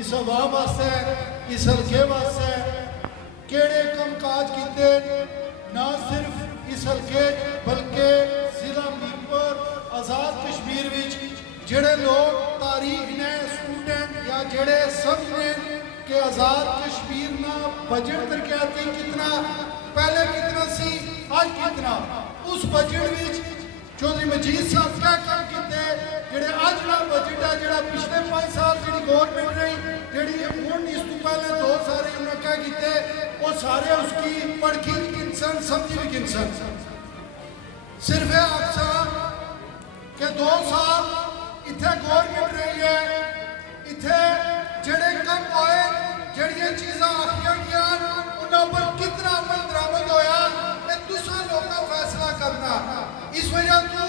इस अवाम वास्ते इस हल्के वास्ते केड़े कम काज किते ना सिर्फ इस हल्के बल्कि जिला मीरपुर आज़ाद कश्मीर विच जेड़े लोग तारीख ने स्टूडेंट या जेड़े समझने कि आज़ाद कश्मीर ना बजट तरक्याती कितना पहले कितना सी आज कितना उस बजट विच चौधरी मजीद साहब क्या काम किते जेड़े आज का बजट है जेड़ा पिछले 5 साल जी गवर्नमेंट रही जी हूँ इस तो पहले 2 सारे उन्हें क्या किते वो सारे उसकी पढ़ी भी गिनसन समझी भी गिनसन सिर्फ ये आखसा कि 2 साल इतने गवर्नमेंट रही है इतने जेड़े कम होए जड़ियाँ चीज़ा आखियाँ गया उन्होंने पर कितना अमल दरामद होया ये दूसरा लोगों का फैसला करना इस वजह तो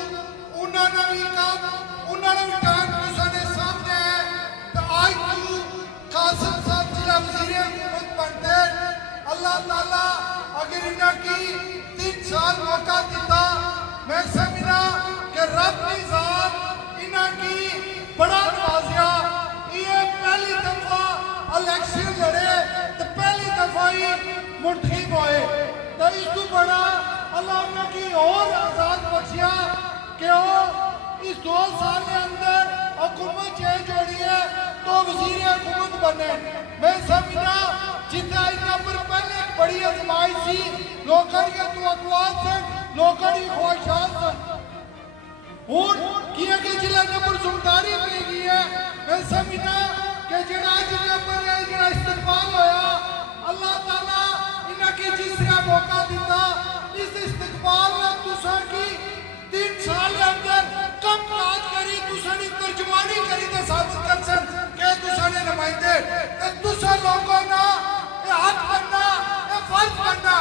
उन्होंने भी काम उन्होंने भी टाइम दूसरे सामने है तो आज तू कासिम साहब जिला वज़ीर हुकूमत बनते अल्लाह ताला अगर इन्हें की 3 साल मौका दिता मैं समझना कि रब ने ज़ात इन्हें की बड़ा नवाजिया ये पहली दफा इलेक्शन लड़े तो पहली दफा ही मुंतखब होए तो इस तो बड़ा अल्लाह ने की और आजाद बख्शिया कि वो इस 2 साल के अंदर हुकूमत चेंज हो रही है तो वजीर हुकूमत बने मैं समझना जितना इतना पर पहले एक बड़ी आजमाइश थी लोगों की तवक्कुआत से लोगों की ख्वाहिशात से और किया कि जिला नंबर जिम्मेदारी मिलेगी है मैं समझना कि जड़ा जिला पर जड़ा इस्तेमाल होया अल्लाह ताला इन्हें की जिसने मौका दिता इस इस्तेमाल में तुसा की 3 साल के अंदर कम काज करी तुसानी तर्जुमानी करी तो साबित कर सक के तुसाने नुमाइंदे तुसा लोगों ना ये हक बनना ये फर्ज बनना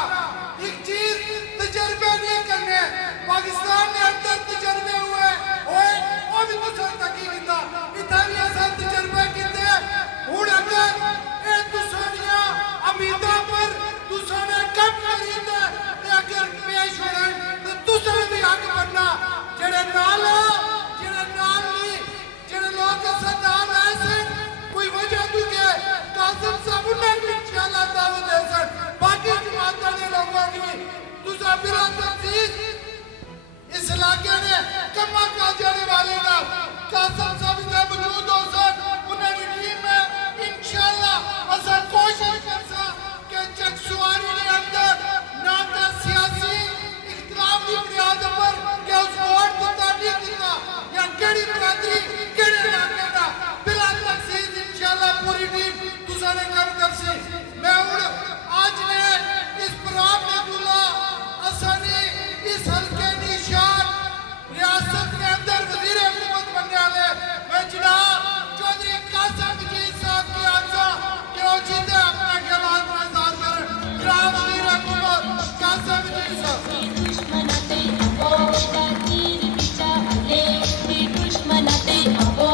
एक चीज तजर्बे नहीं करने पाकिस्तान के अंदर तजर्बे हुए ओए वो भी तुसा तकी किता इतना भी ऐसा तजर्बे किते हुन अगर ये तुसानियां अमीदा पर तुसाने कम करी ते अगर पेश होने तो तुसा भी हक बनना जेड़े नाल नहीं जेड़े लोग ऐसा नाल ऐसे कोई वजह तू के कासिम साहब ने भी इंशाल्लाह दावत दे सक बाकी जमात के लोगों की भी तुसा बिला तफसील इस इलाके ने कमा का जाने वाले ना कासिम साहब के मौजूद हो सक उन्हें टीम में इंशाल्लाह असा कोशिश कर सा कि चकसुआरी के अंदर ना का सियासी इख्तिलाफ की बुनियाद पर कि उस वोट को ताबीर दिया या केड़ी बरादरी केड़े इलाके का बिला तफसील इंशाल्लाह पूरी टीम तुसाने काम कर सी मैं आज ने इस प्रोग्राम में बोला आसानी इस हल्के निशान रियासत के अंदर वजीर हुकूमत बनने वाले मैं जनाब चौधरी कासिम मजीद साहब की आशा कि वो जीते अपना खिलाफ प्रसार करें जनाब वजीर हुकूमत कासिम मजीद साहब दुश्मनाते अबो तीर बिचा अले दुश्मनाते अबो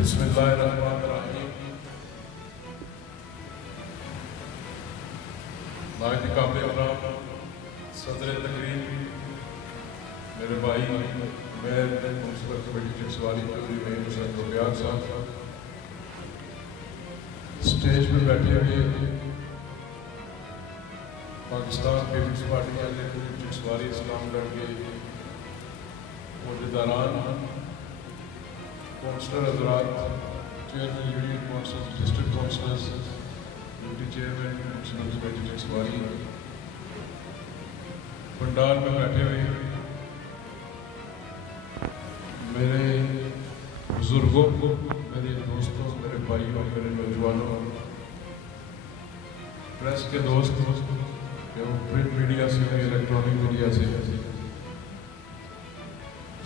बिस्मिल्लाहिर्रहमानिर्रहीम। सदर तकरीब मेरे भाई मेयर म्यूनसिपल कमेटी चिकसवाली चौधरी महीन हुसैन बगियाल साहब स्टेज पर बैठे हुए पाकिस्तान पीपल्स पार्टी के चिकसवाली इस्लामगढ़ के मुद्देदारान काउंसलर हजरात chairman union council district councillors ड्यूटी chairman municipal committee Chiksawali pandal में बैठे हुए मेरे बुजुर्गों मेरे दोस्तों मेरे भाइयों मेरे नौजवानों प्रेस के दोस्त प्रिंट मीडिया से इलेक्ट्रॉनिक मीडिया से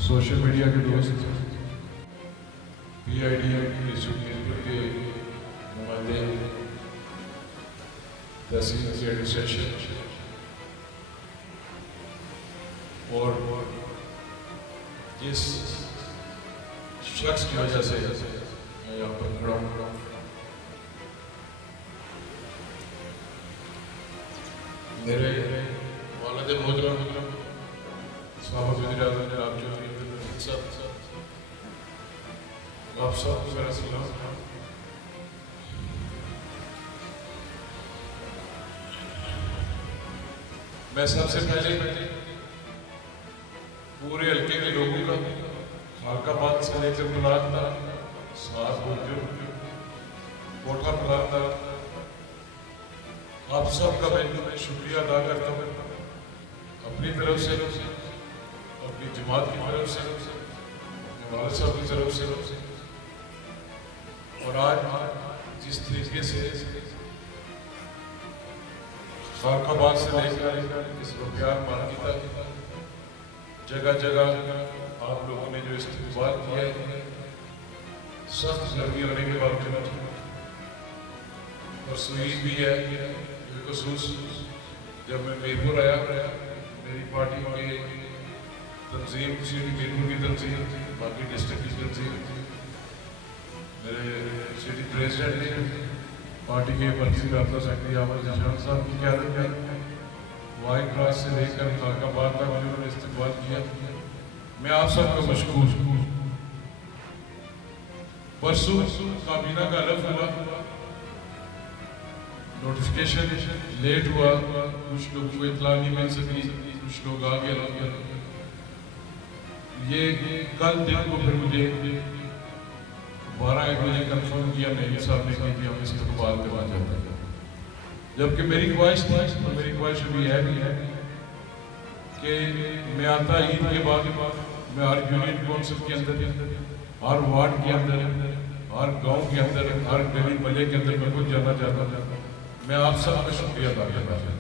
सोशल मीडिया के दोस्त PID के नुमाइंदे तहसील के एडमिनिस्ट्रेशन और जिस शख्स की वजह से मैं यहाँ पर खड़ा हूँ, मेरे वालिद मोहतरम साहब वज़ीर-ए-आज़म जनाब चौधरी अब्दुल रशीद साहब, आप सब को मेरा सलाम। मैं सबसे पहले पूरे हल्के के लोगों का खालकाबाद से लेकर मुराद तक, साथ कोठा मुराद तक, आप सबका मैं शुक्रिया अदा करता हूँ, अपनी तरफ से, अपनी जमात की तरफ से, अपने वालिद साहब की तरफ से। और आज जिस तरीके से खालकाबाद से लेकर इस रुपयार मार्गी तक जगह जगह आप लोगों ने जो इस्तेमाल किया है, सख्त गर्मी होने के बावजूद और सुईद भी है, बिलखसूस जब मैं मीरपुर आया, मेरी पार्टी के तंजीम, मीरपुर की तंजीम, बाकी डिस्ट्रिक्ट की तंजीम, मेरे सिटी प्रेसिडेंट ने पार्टी के मर्कज़ी राब्ता सेक्रेटरी अहमद निशान साहब की क़यादत में वाई क्लास से लेकर खालकाबाद तक उन्होंने इस्तेमाल किया। मैं आप सबका मशकूर हूँ। परसों काबीना का हलफ हुआ, नोटिफिकेशन लेट हुआ, कुछ लोगों को इतला नहीं मिल सकी, कुछ लोग आ गए। ये कल दिन को फिर मुझे 12-1 बजे कंफर्म किया नहीं साहब ने कि हम इस्तेमाल करना चाहते हैं, जबकि मेरी ख्वाहिश थी और मेरी ख्वाहिश अभी है भी है कि मैं आता ईद के बाद मैं हर यूनियन काउंसिल के अंदर, हर वार्ड के अंदर, हर गांव के अंदर, हर गली मले के अंदर मैं खुद जाना चाहता था। मैं आप सबका शुक्रिया अदा करना चाहता हूँ,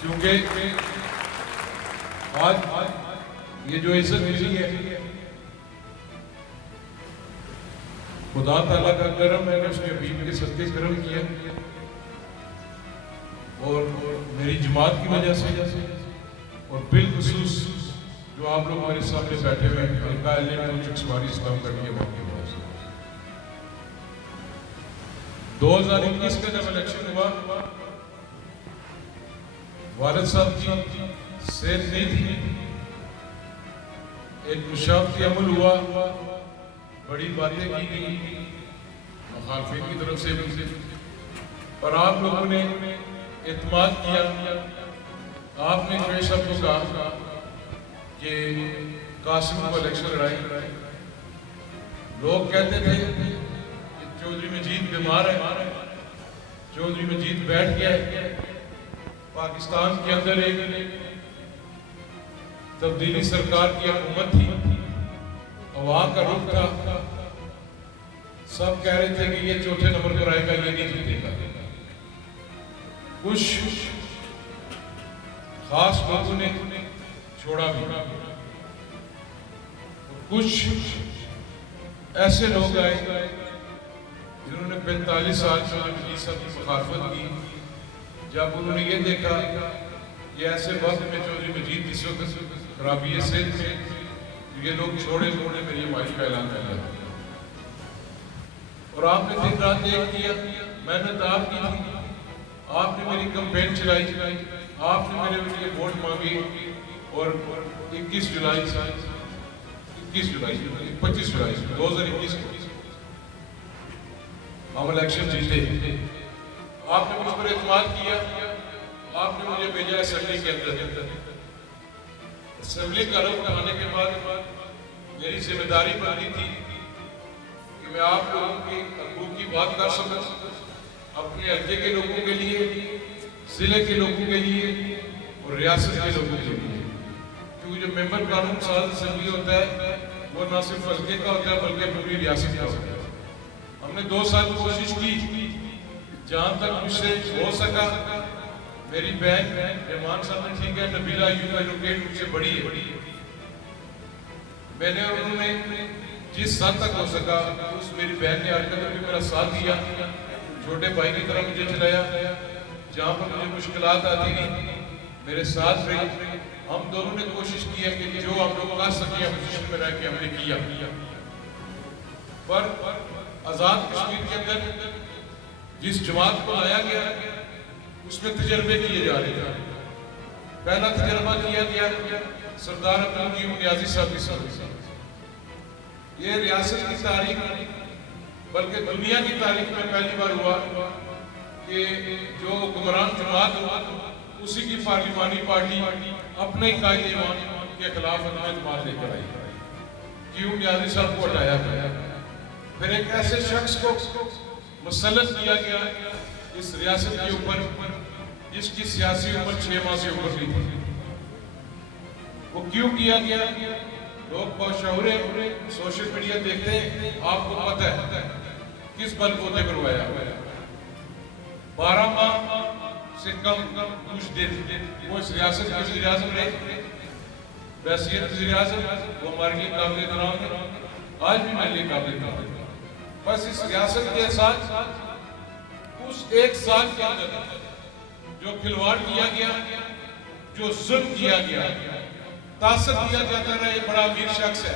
क्योंकि आज ये जो इज्जत मिली है खुदा ताला का करम है, उसके हबीब के सदके करम किया और मेरी जमात की वजह से और बिलखुसूस जो आप लोग मेरे सामने बैठे हुए हल्का चकसवारी इस्लाम करनी है की वजह से। 2021 का जब इलेक्शन हुआ, वालिद साहब की सेहत नहीं थी, एक मुशावरती अमल हुआ, बड़ी बातें की गई मुखालफिन की तरफ से भी, और आप लोगों ने इत्मीनान किया। आपने कई शब्दों को कहा कि कासिम को इलेक्शन लड़ाई। लोग कहते थे कि चौधरी मजीद बीमार है, चौधरी मजीद बैठ गया है। पाकिस्तान के अंदर एक तब्दीली सरकार की हुकूमत थी, वहां का रुख था, सब कह रहे थे कि ये चौथे नंबर पर आएगा, ये नहीं जीतेगा। कुछ खास लोगों ने छोड़ा भी, कुछ ऐसे लोग आए जिन्होंने 45 साल की मुखालफत की। जब उन्होंने ये देखा कि ऐसे वक्त में चौधरी मजीद इस वक्त खराबी है सेहत में, ये लोग छोड़े मेरी हमारी का ऐलान कर दिया। और आपने दिन रात एक किया, मेहनत आपकी थी, आपने मेरी कैंपेन चलाई, आपने मेरे लिए वोट मांगी और 25 जुलाई 2021 हम इलेक्शन जीते। आपने मुझ पर एतमाद किया, आपने मुझे भेजा असेंबली के अंदर। असेंबली का रुख आने के बाद मेरी जिम्मेदारी बनती थी कि मैं आप लोगों के हकूक़ की बात कर सकूं, अपने हल्के के लोगों के लिए, जिले के लोगों के लिए और रियासत के लोगों के लिए। क्योंकि जो मेंबर कानून साज असेंबली होता है वो न सिर्फ हल्के का होता है बल्कि पूरी रियासत का होता है। हमने 2 साल कोशिश की, जहाँ तक मुझसे हो सका। मेरी बहन रहमान साहब ने ठीक है, नबीला यूं एडवोकेट मुझसे बड़ी है, मैंने और उन्होंने जिस हद तक हो सका उस मेरी बहन ने हरकत में मेरा साथ दिया, छोटे भाई की तरह मुझे चलाया। जहाँ पर मुझे मुश्किलात आती थी मेरे साथ रही। हम दोनों ने कोशिश की है कि जो हम लोग कर सके अपोजिशन में रह के हमने किया। पर आजाद कश्मीर के अंदर जिस जमात को लाया गया उसमें तजर्बे किए जा रहे थे। पहला तजर्बा किया गया सरदार अब्दुल कयूम नियाजी साहब की सर्विस। ये रियासत की तारीख बल्कि दुनिया की तारीख में पहली बार हुआ कि जो हुक्मरान जमात हुआ उसी की पार्लिमानी पार्टी अपने ही कायदे के खिलाफ एतमाद लेकर आई। कयूम नियाजी साहब को हटाया गया। फिर एक ऐसे शख्स को मुसल्लत किया गया इस रियासत के ऊपर जिसकी सियासी उम्र 6 माह से ऊपर नहीं थी। वो क्यों किया गया? लोग बाशऊर सोशल मीडिया देखते हैं, आपको पता है किस बलबूते पर हुआ है। 12 माह से कम कुछ दिन वो इस रियासत के वज़ीर आज़म रहे। वैसियत वज़ीर आज़म वो हमारे लिए काबिल एहतराम है, आज भी मेरे लिए काबिल एहतराम है। बस इस रियासत के साथ उस एक साल के अंदर जो खिलवाड़ किया गया, जो जुल्म किया गया, तासर दिया जाता रहा ये बड़ा अमीर शख्स है,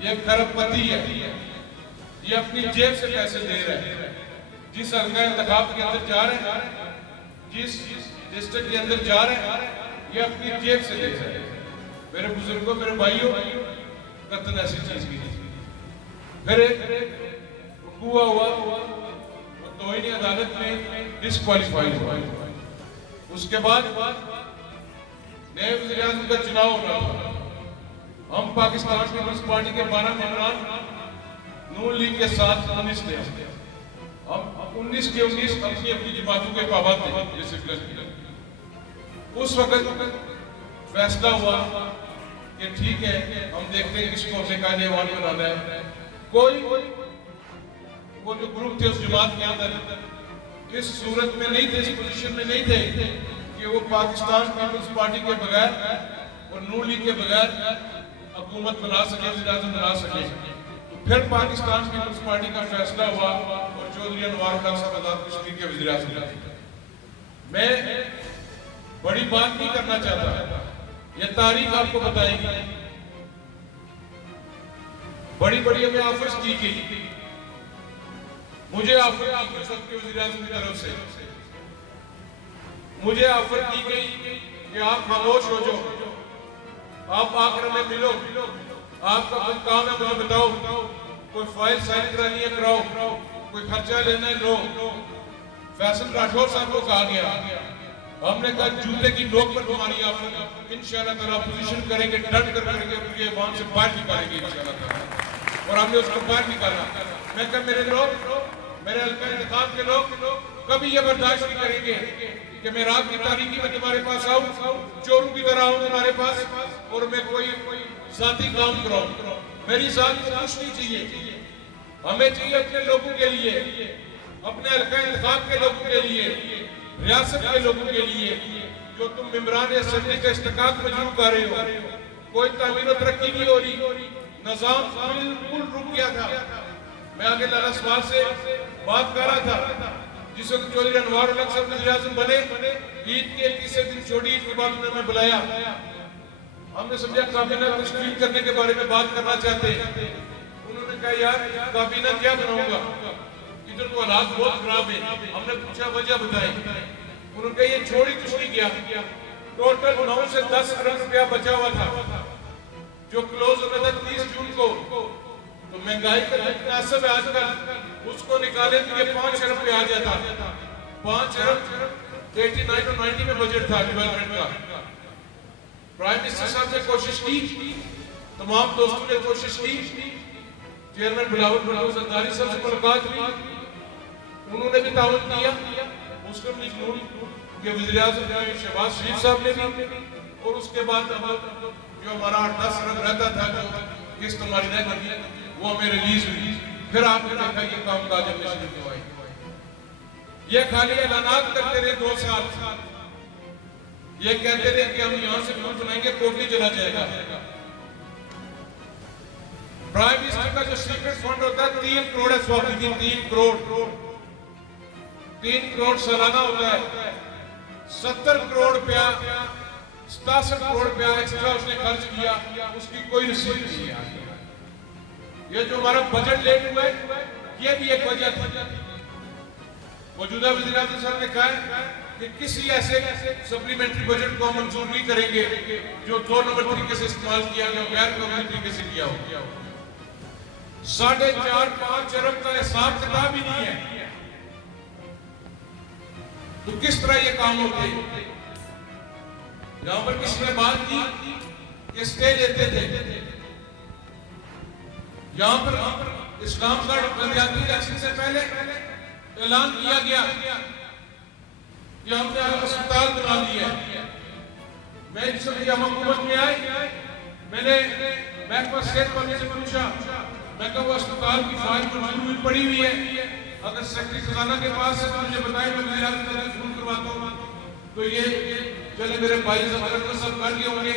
ये खरबपति है, ये अपनी जेब से पैसे दे रहे हैं। जिस हल्का इंतखाब के अंदर जा रहे हैं, जिस डिस्ट्रिक्ट के अंदर जा रहे हैं, ये अपनी जेब से दे रहे हैं। मेरे बुजुर्गों, मेरे भाइयों, कतन ऐसी चीज की फिर हुआ वो तोहिनी अदालत में डिस्क्वालीफाइड हुआ। उसके बाद नए वज़ीर आज़म का चुनाव होना था। हम पाकिस्तान पीपल्स पार्टी के 12 मेंबरान नून लीग के साथ 19 थे। हम 19 के 19 अपनी अपनी जमातों के पाबंद थे। उस वक्त फैसला हुआ कि ठीक है, हम देखते हैं किसको हमने कायदेवान बनाना है। कोई वो जो ग्रुप थे उस जमात के अंदर इस सूरत में नहीं थे, इस पोजीशन में नहीं थे कि वो पाकिस्तान पीपल्स पार्टी के बगैर और नून लीग के बगैर हुकूमत बना सके, वज़ीर आज़म बना सके। तो फिर पाकिस्तान पीपल्स पार्टी का फैसला हुआ और चौधरी अनवार उल्लाह साहब आजाद कश्मीर के वज़ीर आज़म बने। मैं बड़ी बात नहीं करना चाहता, ये तारीख आपको बताएगी। बड़ी बड़ी हमें ऑफर्स की गई, मुझे ऑफर की सबके वज़ीर आज़म की तरफ से मुझे ऑफर की गई कि आप खामोश हो जाओ, आप आकर हमें मिलो, आपका कोई काम है मुझे बताओ, कोई फाइल साइन करानी है कराओ, कोई खर्चा लेना है लो। फैसल राठौर साहब को कहा गया, हमने कहा जूते की नोक पर तुम्हारी ऑफर, इंशाल्लाह ताला पोजीशन करेंगे, डट कर करेंगे, वहां से बाहर निकालेंगे इंशाल्लाह ताला। और हमने उसको बाहर निकाला। मैं कहा मेरे लोग, मेरे हल्का इंतखाब के लोग कभी ये बर्दाश्त नहीं करेंगे कि मैं रात की तारीकी में तुम्हारे पास आऊं, चोरों की तरह आऊं तुम्हारे पास और मैं कोई साथी काम कराऊं। मेरी साथ कुछ नहीं चाहिए, हमें चाहिए अपने लोगों के लिए, अपने हल्का इंतखाब के लोगों के लिए, रियासत के लोगों के लिए। जो तुम मेंबरान असेंबली का इस्तेकाक मजरूह कर रहे हो, कोई तामीर और तरक्की नहीं हो रही, निजाम बिल्कुल रुक गया था। मैं आगे लाला सवाल से बात कर रहा था, जिस वक्त चौधरी अनवार उल्लाह साहब वज़ीर आज़म बने, ईद के 21 दिन छोड़ी ईद के बाद उन्होंने हमें बुलाया। हमने समझा काबीना तश्कील करने के बारे में बात करना चाहते हैं। उन्होंने कहा यार काबीना क्या बनाऊंगा, इधर तो हालात बहुत खराब है। हमने पूछा वजह बताई, उन्होंने कहा ये छोड़ी कुछ नहीं गया, टोटल 9 से 10 अरब रुपया बचा हुआ था जो क्लोज होता था 30 जून को। तो महंगाई का मुनासिब है आजकल, उसको निकाले तो ये 5 अरब पे आ जाता। 5 अरब 89 और 90 में बजट था डेवलपमेंट का। प्राइम मिनिस्टर साहब ने कोशिश की, तमाम दोस्तों ने कोशिश की, चेयरमैन बिलावल भुट्टो सरदारी साहब से मुलाकात हुई, उन्होंने भी ताउन किया। मुस्लिम लीग नून के वज़ीर आज़म शहबाज शरीफ साहब ने भी, और उसके बाद जो हमारा 8-10 अरब रहता था जो किस्त हमारी रह गई वो हमें रिलीज हुई। फिर आपने देखा ये काम काज हमने शुरू करवाई। ये खाली ऐलानात करते रहे 2 साल, ये कहते रहे कि हम यहाँ से पुल बनाएंगे, कोटली चला जाएगा। प्राइम मिनिस्टर का जो सीक्रेट फंड होता है 3 करोड़ है, 3 करोड़ सालाना होता है। 70 करोड़ रुपया 67 करोड़ रुपया एक्स्ट्रा उसने खर्च किया, उसकी कोई रसीद नहीं है। ये जो हमारा बजट लेट हुआ है, ये भी एक वजह थी। मौजूदा वज़ीर आज़म साहब ने कहा है कि किसी ऐसे सप्लीमेंट्री बजट को हम मंजूर नहीं करेंगे जो 2 नंबर तरीके से इस्तेमाल किया गया, गैर कानूनी तरीके से किया हो। 4.5-5 अरब का हिसाब किताब ही नहीं है, तो किस तरह ये काम होते? यहां पर किसी ने बात की कि स्टे लेते थे, यहां पर इस्लामगढ़ बलदियाती इलेक्शन से पहले ऐलान किया गया कि हमने अस्पताल बना दिया। मैं जब हुकूमत में आई, मैंने महकमा सेहत वाले से पूछा, मैं कहा वो अस्पताल की फाइल मंजूर पड़ी हुई है, अगर सेक्रेटरी खजाना के पास है तो मुझे बताएं, मैं वज़ीर आज़म से फोन करवाता हूँ। तो ये चले मेरे भाई जबरदस्त सब कर लिए होंगे,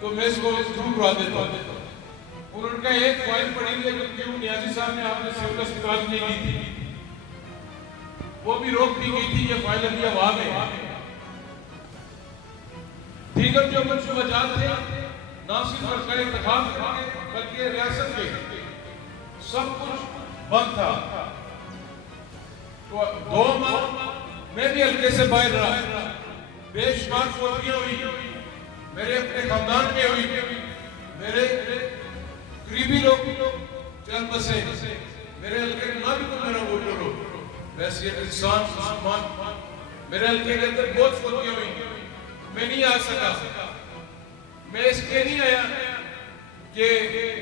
तो मैं इसको जरूर करवा देता हूँ। उन्होंने कहा एक फाइल पड़ी हुई है क्योंकि नियाजी साहब ने आपने सिविल अस्पताल नहीं ली थी, वो भी रोक दी गई थी, ये फाइल अभी हवा में। दीगर जो कुछ वजह थे, ना सिर्फ सरकारी इंतखाब बल्कि रियासत के सब कुछ बंद था। तो 2 माह मैं भी हल्के से बाहर रहा, बेशुमार फौजियां हुई, मेरे अपने खानदान में हुई, मेरे करीबी लोग चल बसे, मेरे हल्के में ना भी कोई मेरा वोटर हो, वैसे इंसान मुसलमान, मेरे हल्के के अंदर बहुत फौजियां हुई, मैं नहीं आ सका। मैं इसलिए नहीं आया कि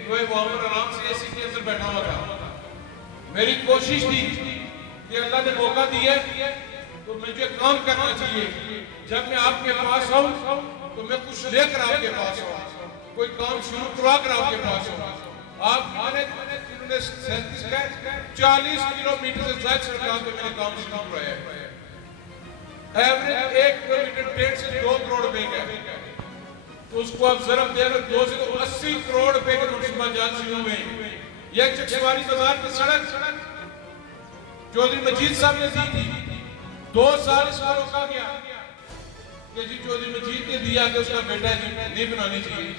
कोई वहां पर आराम से ऐसी के अंदर बैठा हुआ था। मेरी कोशिश थी कि अल्लाह ने मौका दिया तो मुझे काम करना चाहिए। जब मैं आपके पास आऊं तो मैं कुछ लेकर आपके पास आऊं, कोई काम शुरू करवा कर आपके पास आऊं। आप माने 37 का 40 किलोमीटर से ज्यादा सड़कों पे मैंने काम शुरू करवाया है। एवरेज 1 किलोमीटर 1.5 से 2 करोड़ रुपए का, तो उसको आप जरा देकर 2 से 80 करोड़ रुपए के नोटिस जारी शुरू हुए। ये चकसवारी बाजार की सड़क चौधरी मजीद साहब ने दी थी, 2 साल इसको रोका गया कि जी चौधरी मजीद ने दिया कि उसका बेटा जी नहीं बनानी चाहिए।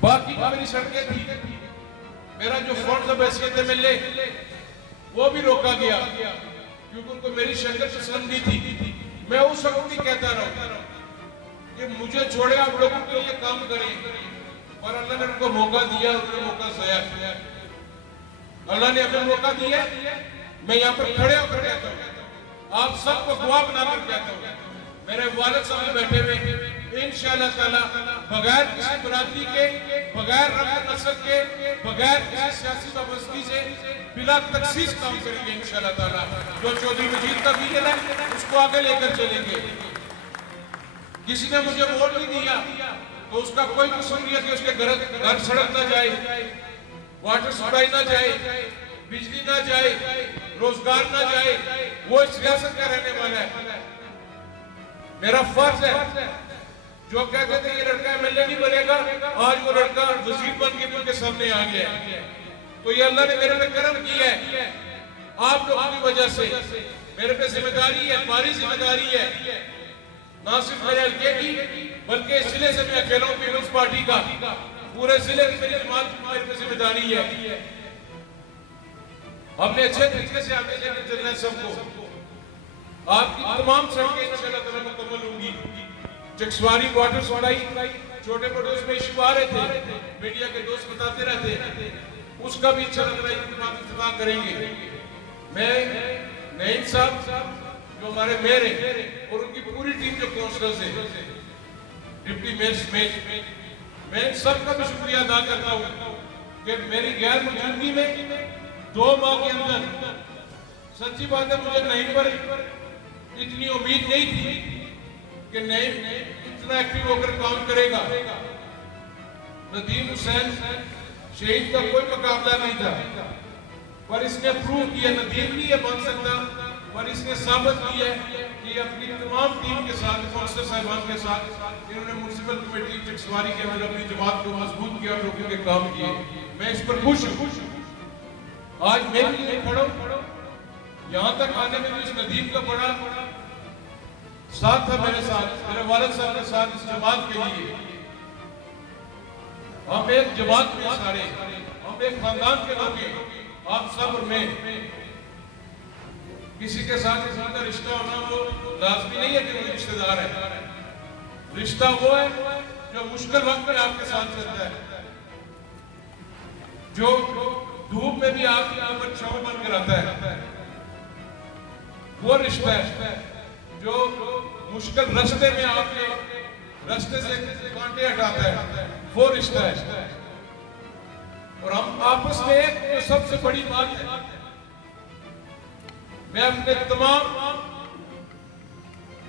बाकी मेरी सड़कें थी, मेरा जो फंड जब हैसियत मिले वो भी रोका गया क्योंकि उनको मेरी शक्ल पसंद नहीं थी। मैं उस वक्त भी कहता रहा कि मुझे छोड़े आप लोगों के लिए काम करें, और अल्लाह ने उनको मौका दिया, उन्होंने मौका ज़ाया किया। अल्लाह ने हमें मौका दिया, मैं यहाँ पर खड़े होकर कहता हूँ, आप सबको दुआ बनाकर कहता हूँ, मेरे वालिद साहब बैठे हुए इंशाअल्लाह ताला बगैर किसी बरादरी के, बगैर रंग नस्ल के, बगैर किसी सियासी वाबस्तगी से बिला तखसीस काम करेंगे इंशाअल्लाह ताला। जो चौधरी मजीद का विजन है उसको आगे लेकर चलेंगे। किसी ने मुझे वोट नहीं दिया तो उसका कोई कसूर नहीं है कि उसके घर सड़क ना जाए, वाटर सप्लाई ना जाए, बिजली ना जाए, रोजगार ना जाए, वो इस रियासत का रहने वाला है। मेरा फर्ज है, जो कहते थे ये लड़का एमएलए नहीं बनेगा, आज वो लड़का वजीर बन के उनके सामने आ गया है। तो ये अल्लाह ने मेरे पे करम किया है, आप लोगों की वजह से मेरे पे जिम्मेदारी है, हमारी जिम्मेदारी है, ना सिर्फ मेरे हल्के की बल्कि इस जिले से मैं अकेला हूं पीपल्स पार्टी का, पूरे जिले की मेरी जमात की मेरे पे जिम्मेदारी है। हमने अच्छे तरीके से आगे लेकर चलना है सबको। आपकी तमाम सड़कें इंशाअल्लाह ताला मुकम्मल होंगी। चकसवारी वाटर सप्लाई छोटे मोटे उसमें इशू आ रहे थे, मीडिया के दोस्त बताते रहते, उसका भी इंशाअल्लाह इंतजाम करेंगे। मैं नईम साहब जो हमारे मेयर हैं और उनकी पूरी टीम जो काउंसलर्स है, डिप्टी मेयर समेत, मैं इन सबका भी शुक्रिया अदा करता हूँ कि मेरी गैर मौजूदगी में 2 माह के अंदर, सच्ची बात है मुझे नहीं पर इतनी उम्मीद नहीं थी कि नईम इतना एक्टिव होकर काम करेगा। नदीम हुसैन शहीद का कोई मुकाबला नहीं था, पर इसने प्रूव किया नदीम नहीं है बन सकता, पर इसने साबित किया कि अपनी तमाम टीम के साथ, काउंसलर साहिबान के साथ इन्होंने म्युनिसिपल कमेटी चकसवारी के अंदर अपनी जमात को मजबूत किया और लोगों के काम किए। मैं इस पर खुश हूँ। आज मैं भी खड़ा हूँ, यहाँ तक आने में इस नदीम का बड़ा साथ था मेरे साथ, मेरे वालिद साहब के साथ इस जमात के लिए। हम एक जमात में सारे, हम एक खानदान के लोग हैं। आप सब और मैं, किसी के साथ किसी का रिश्ता होना वो लाजमी नहीं है कि वो रिश्तेदार है। रिश्ता वो है जो मुश्किल वक्त में आपके साथ चलता है, जो धूप में भी आपकी आंख छांव बन कर आता है। वो रिश्ता है जो मुश्किल रास्ते में आपके रास्ते से कांटे हटाता है। वो रिश्ता है। और हम आपस में जो सबसे बड़ी बात है, मैं अपने तमाम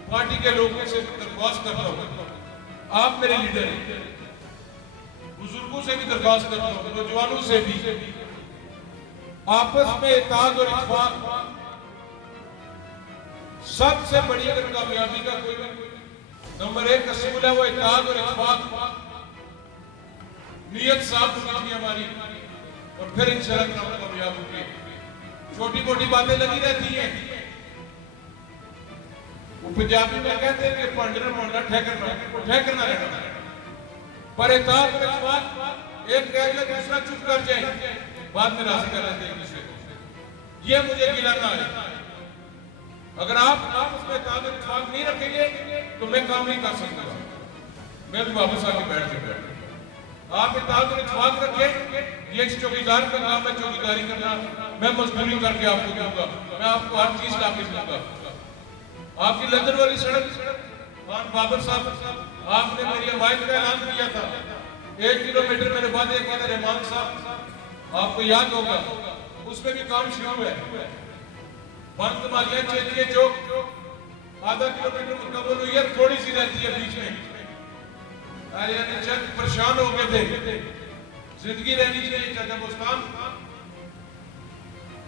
पार्टी के लोगों से दरख्वास्त करता हूं, आप मेरे लीडर हैं, बुजुर्गों से भी दरख्वास्त करता हूं, नौजवानों से भी, आपस में इत्तेहाद और इत्तेफाक सबसे बड़ी अगर कामयाबी का कोई नंबर 1 असूल है वो इत्तेहाद और इत्तेफाक। नीयत साफ होनी चाहिए हमारी, और फिर इंशाअल्लाह हम कामयाब होंगे। छोटी मोटी बातें लगी रहती हैं। वो पंजाबी में कहते हैं कि पंडर मोंडा ठहरना रहना, पर इत्तेहाद और इत्तेफाक एक कह दिया दूसरा चुप कर जाए, बाद में राजी कर लेते हैं दूसरे को। ये मुझे गिला ना है। अगर आप उसमें इत्तेहाद और इत्तेफाक नहीं रखेंगे तो मैं काम नहीं कर सकता। मैं भी वापस आके बैठ जाऊंगा। आप इत्तेहाद और इत्तेफाक रखें। ये चौकीदार का काम है चौकीदारी करना, मैं मजदूरी करके आपको दूंगा, मैं आपको हर चीज ला के दूंगा। आपकी लंदन वाली सड़क खान बाबर साहब, आपने मेरी हमायत का ऐलान किया था। 1 किलोमीटर मेरे बाद एक रहमान साहब, आपको याद होगा, उसमें भी काम शुरू है। बंद मालिया चेतिए जो आधा किलोमीटर मुकम्मल हुई है, थोड़ी सी रहती है बीच में। परेशान हो गए थे, जिंदगी रहनी चाहिए चाचा मुस्कान,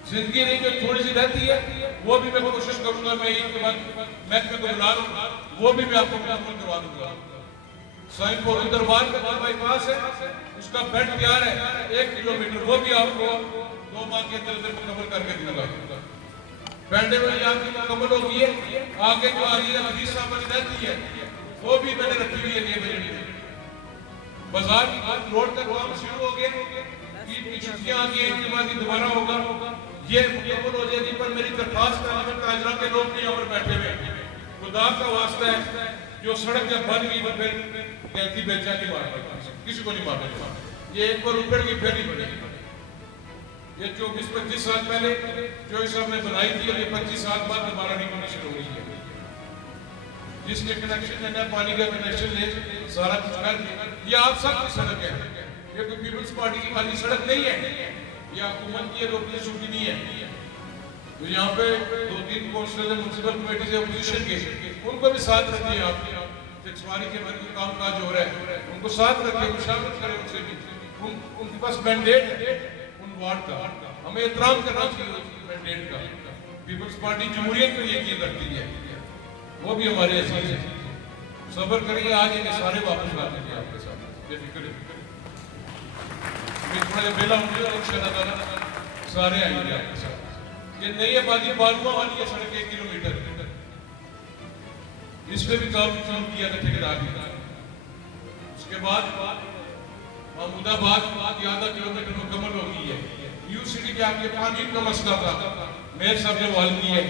जिंदगी नहीं जो थोड़ी सी रहती है वो भी मैं कोशिश करूंगा। मैं ईद के बाद महकमे को बुला लूंगा, वो भी मैं आपको मुकम्मल करवा दूंगा। साईंपुर दरबार का बाईपास है, उसका बेड तैयार है 1 किलोमीटर, वो भी आपको 2 माह के अंदर मुकम्मल करके दूंगा। बैंडे वाली आपकी मुकम्मल होगी है। आगे जो आगे हदीस साहब रहती है वो भी मैंने रखी हुई है। बाजार की रोड का काम शुरू हो गया, ईद की छुट्टियां आ गई, इसके बाद दोबारा होगा, ये मुकम्मल हो जाएगी। पर मेरी दरख्वास्त है, ताजरा के लोग भी यहाँ पर बैठे हुए, खुदा का वास्ता है, जो सड़क जब बन गई तो फिर कहती बेचा नहीं मारना, किसी को नहीं मारना। ये एक बार उखड़ गई फिर नहीं बनेगी। ये 24-25 साल पहले जो इस ने बनाई थी, ये 25 साल बाद दोबारा नहीं बननी शुरू हुई है। जिसने कनेक्शन लेना, पानी का कनेक्शन ले, सारा कुछ कर, ये आप सब की सड़क है। ये कोई पीपल्स पार्टी की खाली सड़क नहीं है, ये हुकूमत की लोकल छुट्टी नहीं है। तो यहाँ पे 2-3 कौंसलर म्यूनसिपल कमेटी से अपोजिशन के, उनको भी साथ रखिए। आप चकसवारी के बारे में काम काज हो रहा है, उनको साथ रखिए, मुशावरत करें उनसे भी। उनके पास मैंडेट है उन वार्ड का, हमें एहतराम करना चाहिए मैंडेट का। पीपल्स पार्टी जमहूरियत पर यकीन रखती है, वो भी हमारे अजीज है। सब्र करिए, आज इन्हें सारे वापस ला देंगे आपके साथ, बेफिक्र थोड़ा बेला होंगे, इंशाअल्लाह सारे आएंगे आपके साथ। ये नई आबादी बालुआ वाली है सड़क 1 किलोमीटर, इसमें भी काम किया था ठेकेदार ने। उसके बाद महमूदाबाद आधा किलोमीटर मुकम्मल हो गई है। न्यू सिटी के आगे पानी का मसला था, मेयर साहब ने हल की है।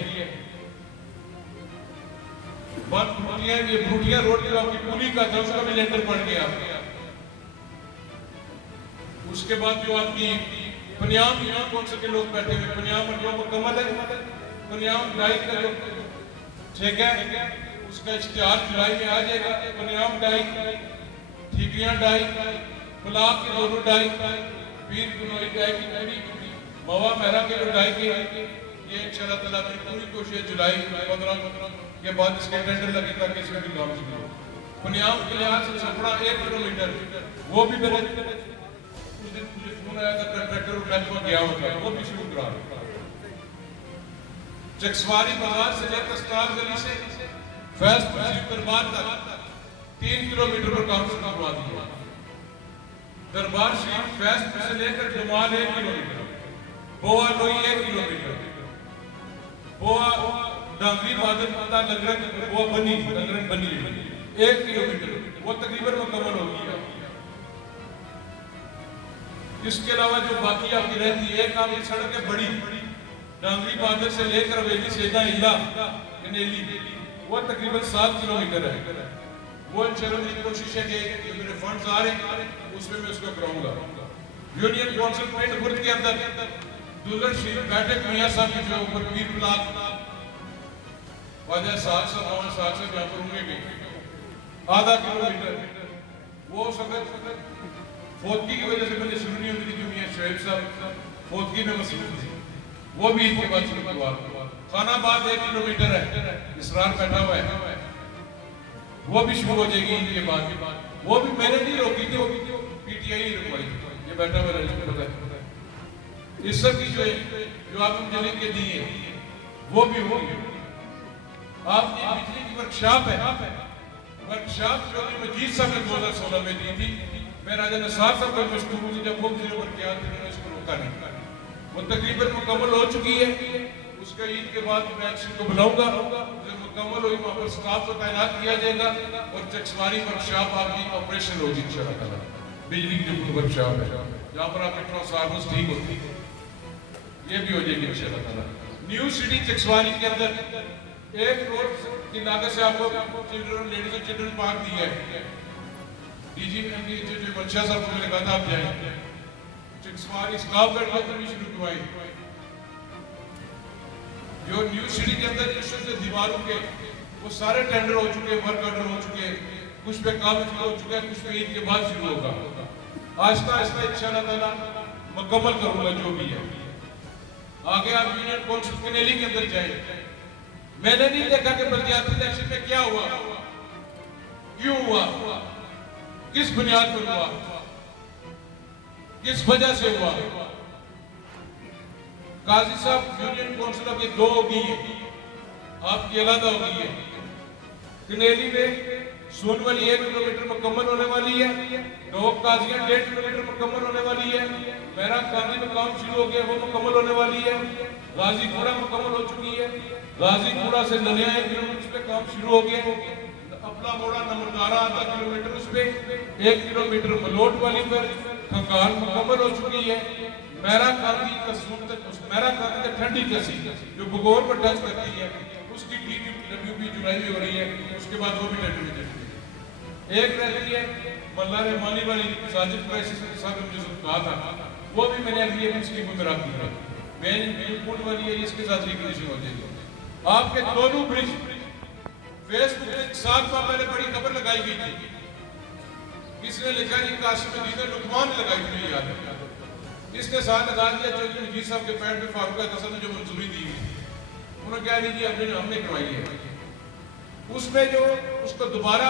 ये भूटिया रोड जो आपकी पुली का था, उसका भी लेंटर पड़ गया। उसके बाद जो आपकी पनियाम कौंसिल के लोग बैठे हुए, पनियाम जो मुकम्मल है, पनियाम डाइक का जो ठेका है उसका इश्तिहार जुलाई में आ जाएगा। पनियाम डाइक, ठीकरियां डाइक, ब्लॉक के दोनों डाइक, पीर गुनोई डाइक की पूरी, मवा मेहरा के जो डाइक है, ये इंशाअल्लाह ताला मेरी पूरी कोशिश है जुलाई 15 के बाद इसके टेंडर लगेगा कि इसमें भी काम शुरू हो। पनियाम के लिहाज से छपड़ा 1 किलोमीटर, वो भी मेरे मुझे फोन आया था, कंट्रैक्टर को गया होता, वो भी शुरू करा। चकसवारी बाजार से लेकर स्टार गली से फैजपुर दरबार तक 3 किलोमीटर पर काम शुरू करवा दिया। दरबार शरीफ फैजपुर से लेकर जमाल 1 किलोमीटर, बोआ लोई 1 किलोमीटर, बोआ डांगरी बादल पता लंगरन वो बनी 1 किलोमीटर वो तकरीबन मुकम्मल हो गई है। इसके अलावा जो बाकी आपकी रहती है एक आपकी सड़क है बड़ी डांगरी बादल से लेकर हवेली सेजा इला कनेली वो तकरीबन 7 किलोमीटर है। वो इंशाल्लाह मेरी कोशिश है कि जो मेरे फंड्स आ रहे हैं उसमें मैं उसको कराऊंगा। यूनियन काउंसिल पेंटपुर के अंदर दुल्हन शरीफ बैठक मियां साहब की जो ऊपर 20 ब्लॉक वजह 7 से 9 साल से यहाँ पर होंगे आधा किलोमीटर वो सब फौतगी की वजह से मैंने शुरू नहीं हुई थी। मियां शोएब साहब फौतगी में मसरूफ थे वो भी इसके बाद शुरू हुआ। खानाबाद 1 किलोमीटर है इसरार बैठा हुआ है वो भी शुरू हो जाएगी इनके बाद। वो भी मैंने नहीं रोकी थी वो पीटीआई ही रुकवाई थी। ये बैठा हुआ है पता है इस सब की जो आप मुझे के दिए वो भी होगी। आपकी बिजली की वर्कशॉप है वर्कशॉप जो मजीद साहब ने 2016 में दी थी। मैं राजा नसार साहब को मशहूर हूँ जब वो मुझे ऊपर किया उन्होंने इसको रोका नहीं। वो तकरीबन मुकम्मल हो चुकी है। उसका ईद के बाद मैं एक्शन को बुलाऊंगा जब मुकम्मल हुई वहाँ पर स्टाफ को तैनात किया जाएगा और चकसवारी वर्कशॉप आपकी ऑपरेशन होगी इंशाल्लाह। बिजली की जो वर्कशॉप है जहाँ पर आपके ट्रांसफार्मर्स ठीक होती है ये भी हो जाएगी इंशाल्लाह। न्यू सिटी चकसवारी के अंदर 1 करोड़ की लागत से आपको चिल्ड्रन लेडीज और चिल्ड्रन पार्क दिया है। डीजी जो मंशा साहब को मैंने कहा था आप जाए चकसवारी स्टाफ करके भी शुरू करवाई। जो न्यू सिटी के अंदर इश्यू से दीवारों के वो सारे टेंडर हो चुके वर्क ऑर्डर हो चुके कुछ पे काम शुरू हो चुका है कुछ पे ईद के बाद शुरू होगा। आहिस्ता आहिस्ता इंशाअल्लाह मुकम्मल करूंगा जो भी है। आगे आप यूनियन काउंसिल कनेली के अंदर जाए। मैंने नहीं देखा कि बल्दियाती इलेक्शन में क्या हुआ क्यों हुआ किस बुनियाद पर हुआ किस वजह से हुआ। काजी साहब यूनियन काउंसिल अब ये 2 हो गई है आपकी अलग हो गई है। कनेली में सोनवाली 1 किलोमीटर मुकम्मल होने वाली है। 2 काजियां 1.5 किलोमीटर मुकम्मल होने वाली है। मेरा काजी में काम शुरू हो गया वो मुकम्मल होने वाली है। गाजीपुरा मुकम्मल हो चुकी है। गाजीपुरा से नलिया 1 किलोमीटर पे काम शुरू हो गया। अपना मोड़ा नमरदारा आधा किलोमीटर उस पे 1 किलोमीटर मलोट वाली पर खंगाल मुकम्मल हो चुकी है। मेरा काजी कसूर तक मेरा काजी तक ठंडी कसी जो भगोर पर टच करती है उसकी DWP जुलाई में हो रही है। उसके बाद वो भी टेंडर में चलती है। एक रहती है मल्ला रहमानी वाली साजिद क्राइसिस के साथ मुझे कहा था वो भी मैंने एग्रीमेंट स्कीम में रख दी। मेन पुल वाली है इसके साथ रिकनेक्शन हो जाएगी। आपके दोनों ब्रिज फेसबुक पे 7 माह पहले बड़ी खबर लगाई गई थी। किसने लिखा जी काशिम मदीना लुकमान लगाई थी याद है। इसने साथ लगा दिया चौधरी मजीद साहब के पैड पे फारूक हसन ने जो मंजूरी दी उन्होंने क्या दी हमने करवाई है। उसमें जो उसको दोबारा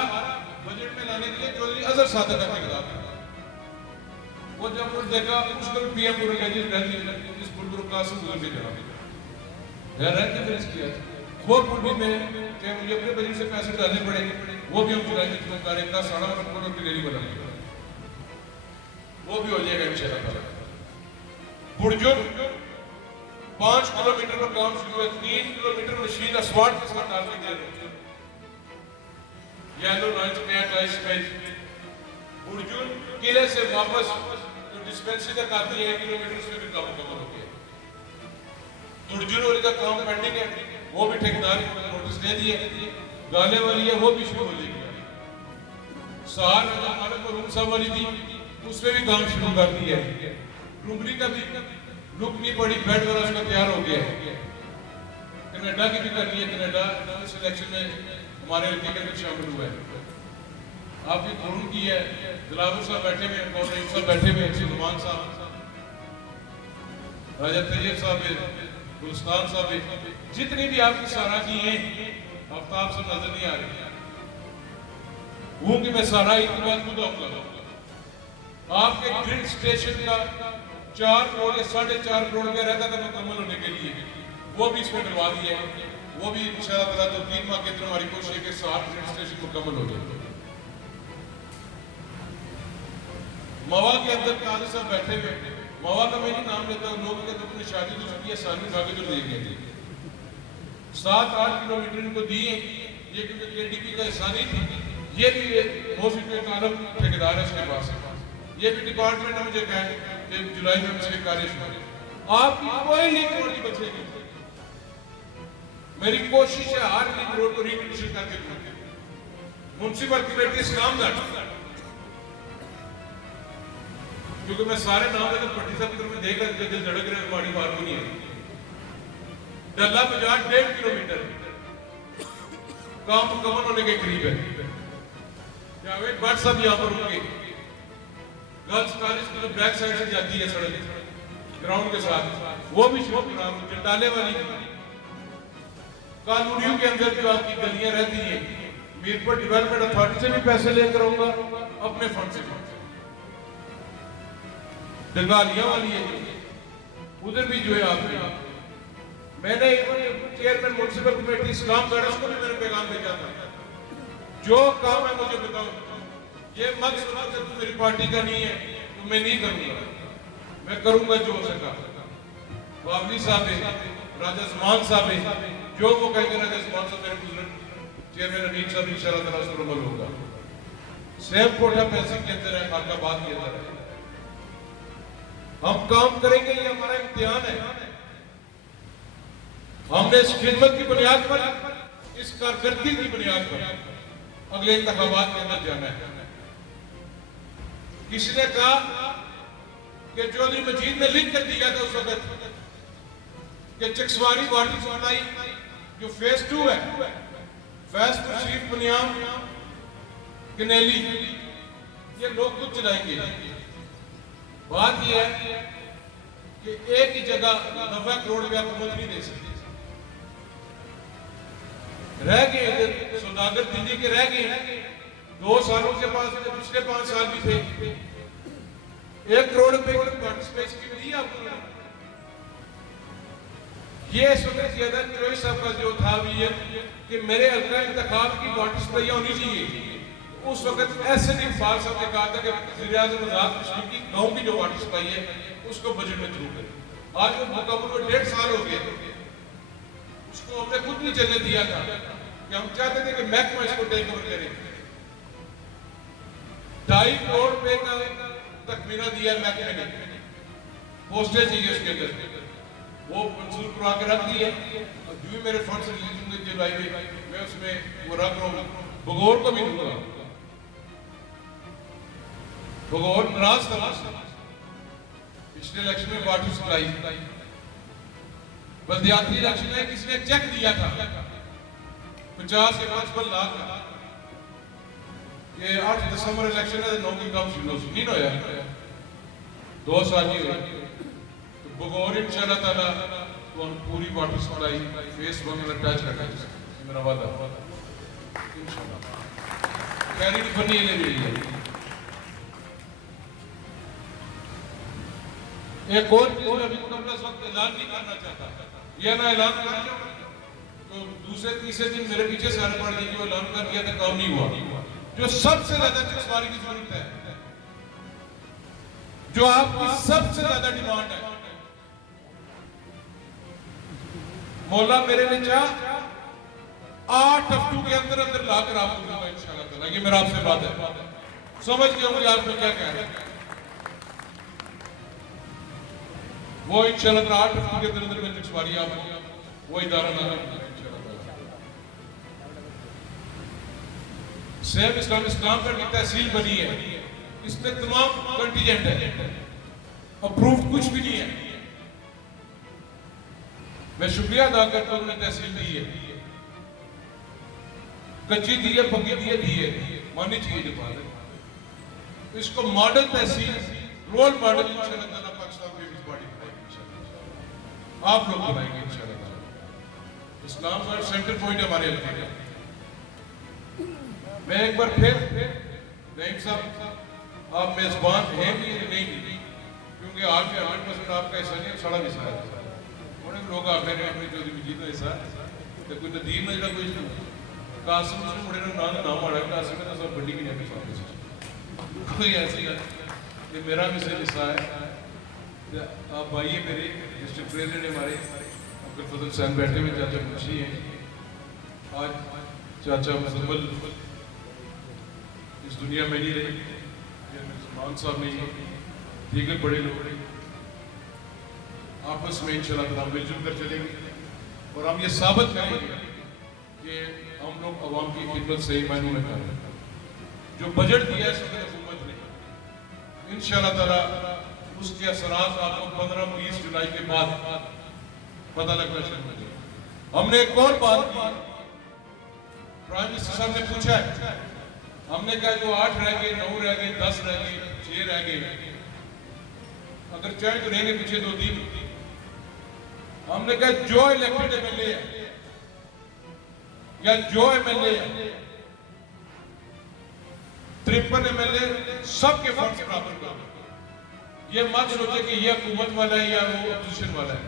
बजट में लाने के लिए चौधरी अजहर सादक का ठेकेदार वो जब वो देखा उसको भी पीएम को कह दिया इस पुल पर कासिम गुजर के जरा रहते फिर किया वो पुल भी में चाहे मुझे अपने बजट से पैसे डालने पड़े वो भी हम जुलाई की जिम्मेदारी का 7.5 करोड़ की रेली बना वो भी हो जाएगा इंशाल्लाह। बुर्जुर्ग 5 किलोमीटर का काम शुरू है। 3 किलोमीटर मशीन अस्वाट के साथ डाल के दे रहे येलो लाइन्स नया टाइस में बुर्जुर्ग किले से वापस जो डिस्पेंसरी तक आती है 1 किलोमीटर उसमें भी काम कवर हो गया। बुर्जुर्ग का काम पेंडिंग है वो भी ठेकेदार को नोटिस दे दिए। गाले वाली है वो भी शुरू हो जाएगी। सहार मालिक रूम साहब वाली थी उसमें भी काम शुरू कर दिया है। डुमरी का भी लुक नहीं पड़ी बेड वाला उसका तैयार हो गया है। कनाडा की भी करनी है। कनाडा सिलेक्शन में हमारे टिकट में शामिल हुआ है। आपकी गुरु की है दिलावर साहब बैठे हुए कौन साहब बैठे हुए सुलेमान साहब राजा तैयब साहब गुलस्तान साहब जितनी भी आपकी सारा की हैं आफ्ताब से नजर नहीं आ रही हूँ कि मैं सारा इतनी बात खुद आऊंगा। आपके ग्रिड स्टेशन का 4 करोड़ या 4.5 करोड़ रुपया रहता था मुकम्मल होने के लिए वो भी इसमें डलवा दिया है। वो भी इंशाअल्लाह तो 3 माह के अंदर हमारी कोशिश है कि 7 ग्रिड स्टेशन मुकम्मल हो जाए। मवा के अंदर काजी साहब बैठे हुए मवा का मैं नहीं नाम लेता हूँ लोग कहते अपनी शादी तो छुट्टी है साल में खाके तो दे गए 7-8 किलोमीटर इनको दिए, ये क्योंकि केडीपी का हिस्सा नहीं थी, ये भी हॉस्पिटल का अलग ठेकेदार है उसके पास, ये भी डिपार्टमेंट ने मुझे कहा कि जुलाई में इसके कार्य शुरू, आपकी कोई लिंक रोड नहीं बचेगी। मेरी कोशिश है हर लिंक रोड को रिकंस्ट्रक्ट करके दूंगा। म्युनिसिपल कमेटी इस्लामगढ़, क्योंकि मैं सारे नाम लेकर पट्टी साहब में देख रहा दिल धड़क रहे, हमारी बात भी नहीं है। डल्ला बाजार 1.5 किलोमीटर काम मुकम्मल होने के करीब है। जावेद भट्ट साहब यहाँ पर होंगे, गर्ल्स कॉलेज की जो बैक साइड से जाती है सड़क ग्राउंड के साथ, वो भी शुरू करा रहा हूँ। जटाले वाली कानूनियों के अंदर जो आपकी गलियां रहती हैं, मीरपुर डेवलपमेंट अथॉरिटी से भी पैसे लेकर आऊंगा, अपने फंड से। डंगालियां वाली है उधर भी जो है आपने, मैंने चेयरमैन म्युनिसिपल कमेटी इस्लामगढ़ उसको भी मैंने पैगाम भेजा था, जो काम है मुझे बताओ, ये मत समझ कि तुम मेरी पार्टी का नहीं है तो मैं नहीं करूंगा, मैं करूंगा जो हो सका। बावली साहब है, राजा जमान साहब है, जो वो कहेंगे राजा जमान साहब मेरे बुजुर्ग चेयरमैन अमीर साहब इंशाल्लाह ताला उस पर अमल होगा। सेम कोटा पैसे के अंदर है, खाकाबाद के अंदर है, हम काम करेंगे, ये हमारा इम्तिहान है। हमने इस खिदमत की बुनियाद पर, इस कारकर्दगी की बुनियाद पर अगले इंतखाबात के अंदर जाना है। किसी ने कहा कि चौधरी मजीद ने लिंक कर दिया था उस वक्त कि चकसवारी वाटर सप्लाई जो फेज 2 है, फेज 2 सीट बुनियाद कनेली, ये लोग खुद चलाएंगे। बात यह है कि एक ही जगह 90 करोड़ रुपया हुकूमत नहीं दे सकती, रह गए सौदागर दिल्ली के, रह गए 2 सालों के पास, पिछले 5 साल भी थे, 1 करोड़ रुपए की वाटर स्पेस की दी आपको। ये इस वक्त ज्यादा चॉइस आपका जो था भी है कि मेरे हल्का इंतखाब की वाटर सप्लाई होनी चाहिए। उस वक्त ऐसे नहीं फाल साहब ने कहा था कि वज़ीर-ए-आज़म आज़ाद कश्मीर की गांव की जो वाटर सप्लाई है उसको बजट में शुरू करें। आज वो मुकम्मल 1.5 साल हो गए, उसको हमने खुद नहीं चलने दिया था कि हम चाहते थे कि महकमा इसको टेक ओवर करे। 2.5 करोड़ रुपए का तखमीना दिया महकमे ने, पोस्टेज चाहिए उसके अंदर, वो मंजूर करवा के रख दी है। जो भी मेरे फंड से रिलीज होंगे जुलाई में, मैं उसमें वो रख रहा हूँ, भगोर को भी दूंगा। भगोर नाराज था पिछले इलेक्शन में वाटर सप्लाई, बल्दियाती इलेक्शन में किसने चेक दिया था 50 से 55 लाख का, ये 8 दिसंबर इलेक्शन है, नौकरी काम शुरू नहीं होया, 2 साल ही हुए। तो भगोर इंशाल्लाह ताला तो हम पूरी वाटर सप्लाई फेस 1 में अटैच रखेंगे, मेरा वादा इंशाल्लाह। कैरी बनी ले रही है। एक और चीज मैं अभी तो इस वक्त ऐलान नहीं करना चाहता, यह ना ऐलान कर तो दूसरे तीसरे दिन मेरे पीछे से आने पड़ गई कि ऐलान कर दिया था, काम नहीं हुआ। जो सबसे ज्यादा चकसवारी की जरूरत है, जो आपकी सबसे ज्यादा डिमांड है, मौला मेरे ने चाह 8 हफ्तों के अंदर अंदर लाकर आपको दूंगा इंशाल्लाह ताला। ये मेरा आपसे बात है, समझ गए होंगे आप क्या कह रहे हैं। वो इंशाल्लाह ताला 8 हफ्तों के अंदर अंदर में चकसवारी आप वो इदारा ना सेम इस्लाम की तहसील बनी है, इसमें तमाम कंटीजेंट है, अप्रूव्ड कुछ भी नहीं है। मैं शुक्रिया अदा करता हूं, उन्होंने तहसील दी है, कच्ची दी है, पक्की दी है, माननी चाहिए जो बात है। इसको मॉडल तहसील, रोल मॉडल इंशाल्लाह ताला पाकिस्तान पीपल्स पार्टी बनाएगी इंशाल्लाह, आप लोग बनाएंगे इंशाल्लाह ताला। इस्लामगढ़ सेंटर पॉइंट हमारे हल्के का। मैं एक बार फिर नईम साहब, आप मेजबान हैं भी नहीं, क्योंकि आज 100% आपका ऐसा नहीं है, साढ़ा भी सारा लोग आखिर अपने चौधरी मजीद का हिस्सा तो कोई नदीर ना जो कोई कासिम से मुड़े ना नाम आ रहा है, कासिम में तो सब बड़ी की नहीं सामने कोई ऐसी है कि मेरा भी सही हिस्सा है। आप भाई मेरे डिस्ट्रिक्ट प्रेसिडेंट हमारे अब्दुल फजल सैन बैठे हुए, चाचा मुंशी हैं, आज चाचा मुजम्मिल इस दुनिया में नहीं रहे, सलमान साहब नहीं है, दीगर बड़े लोग आपस में इंशाल्लाह मिलजुल कर चलेंगे और हम ये साबित करेंगे कि हम लोग अवाम की खिदमत सही मायनों में कर रहे हैं। जो बजट दिया है इस वक्त हुकूमत ने, इंशाल्लाह ताला उसके असरात आपको 15-20 जुलाई के बाद पता लगना शुरू हो जाएगा। हमने एक और बात की, प्राइम मिनिस्टर साहब ने पूछा है, हमने कहा जो 8 रह गए, 9 रह गए, 10 रह गए, 6 रह गए, अगर चाहे तो रहेंगे पीछे 2-3। हमने कहा जो इलेक्टेड एमएलए है या जो एमएलए है, 53 एमएलए सबके फंड्स बराबर करो। ये मत सोचे कि ये हुकूमत वाला है या वो अपोजिशन वाला है।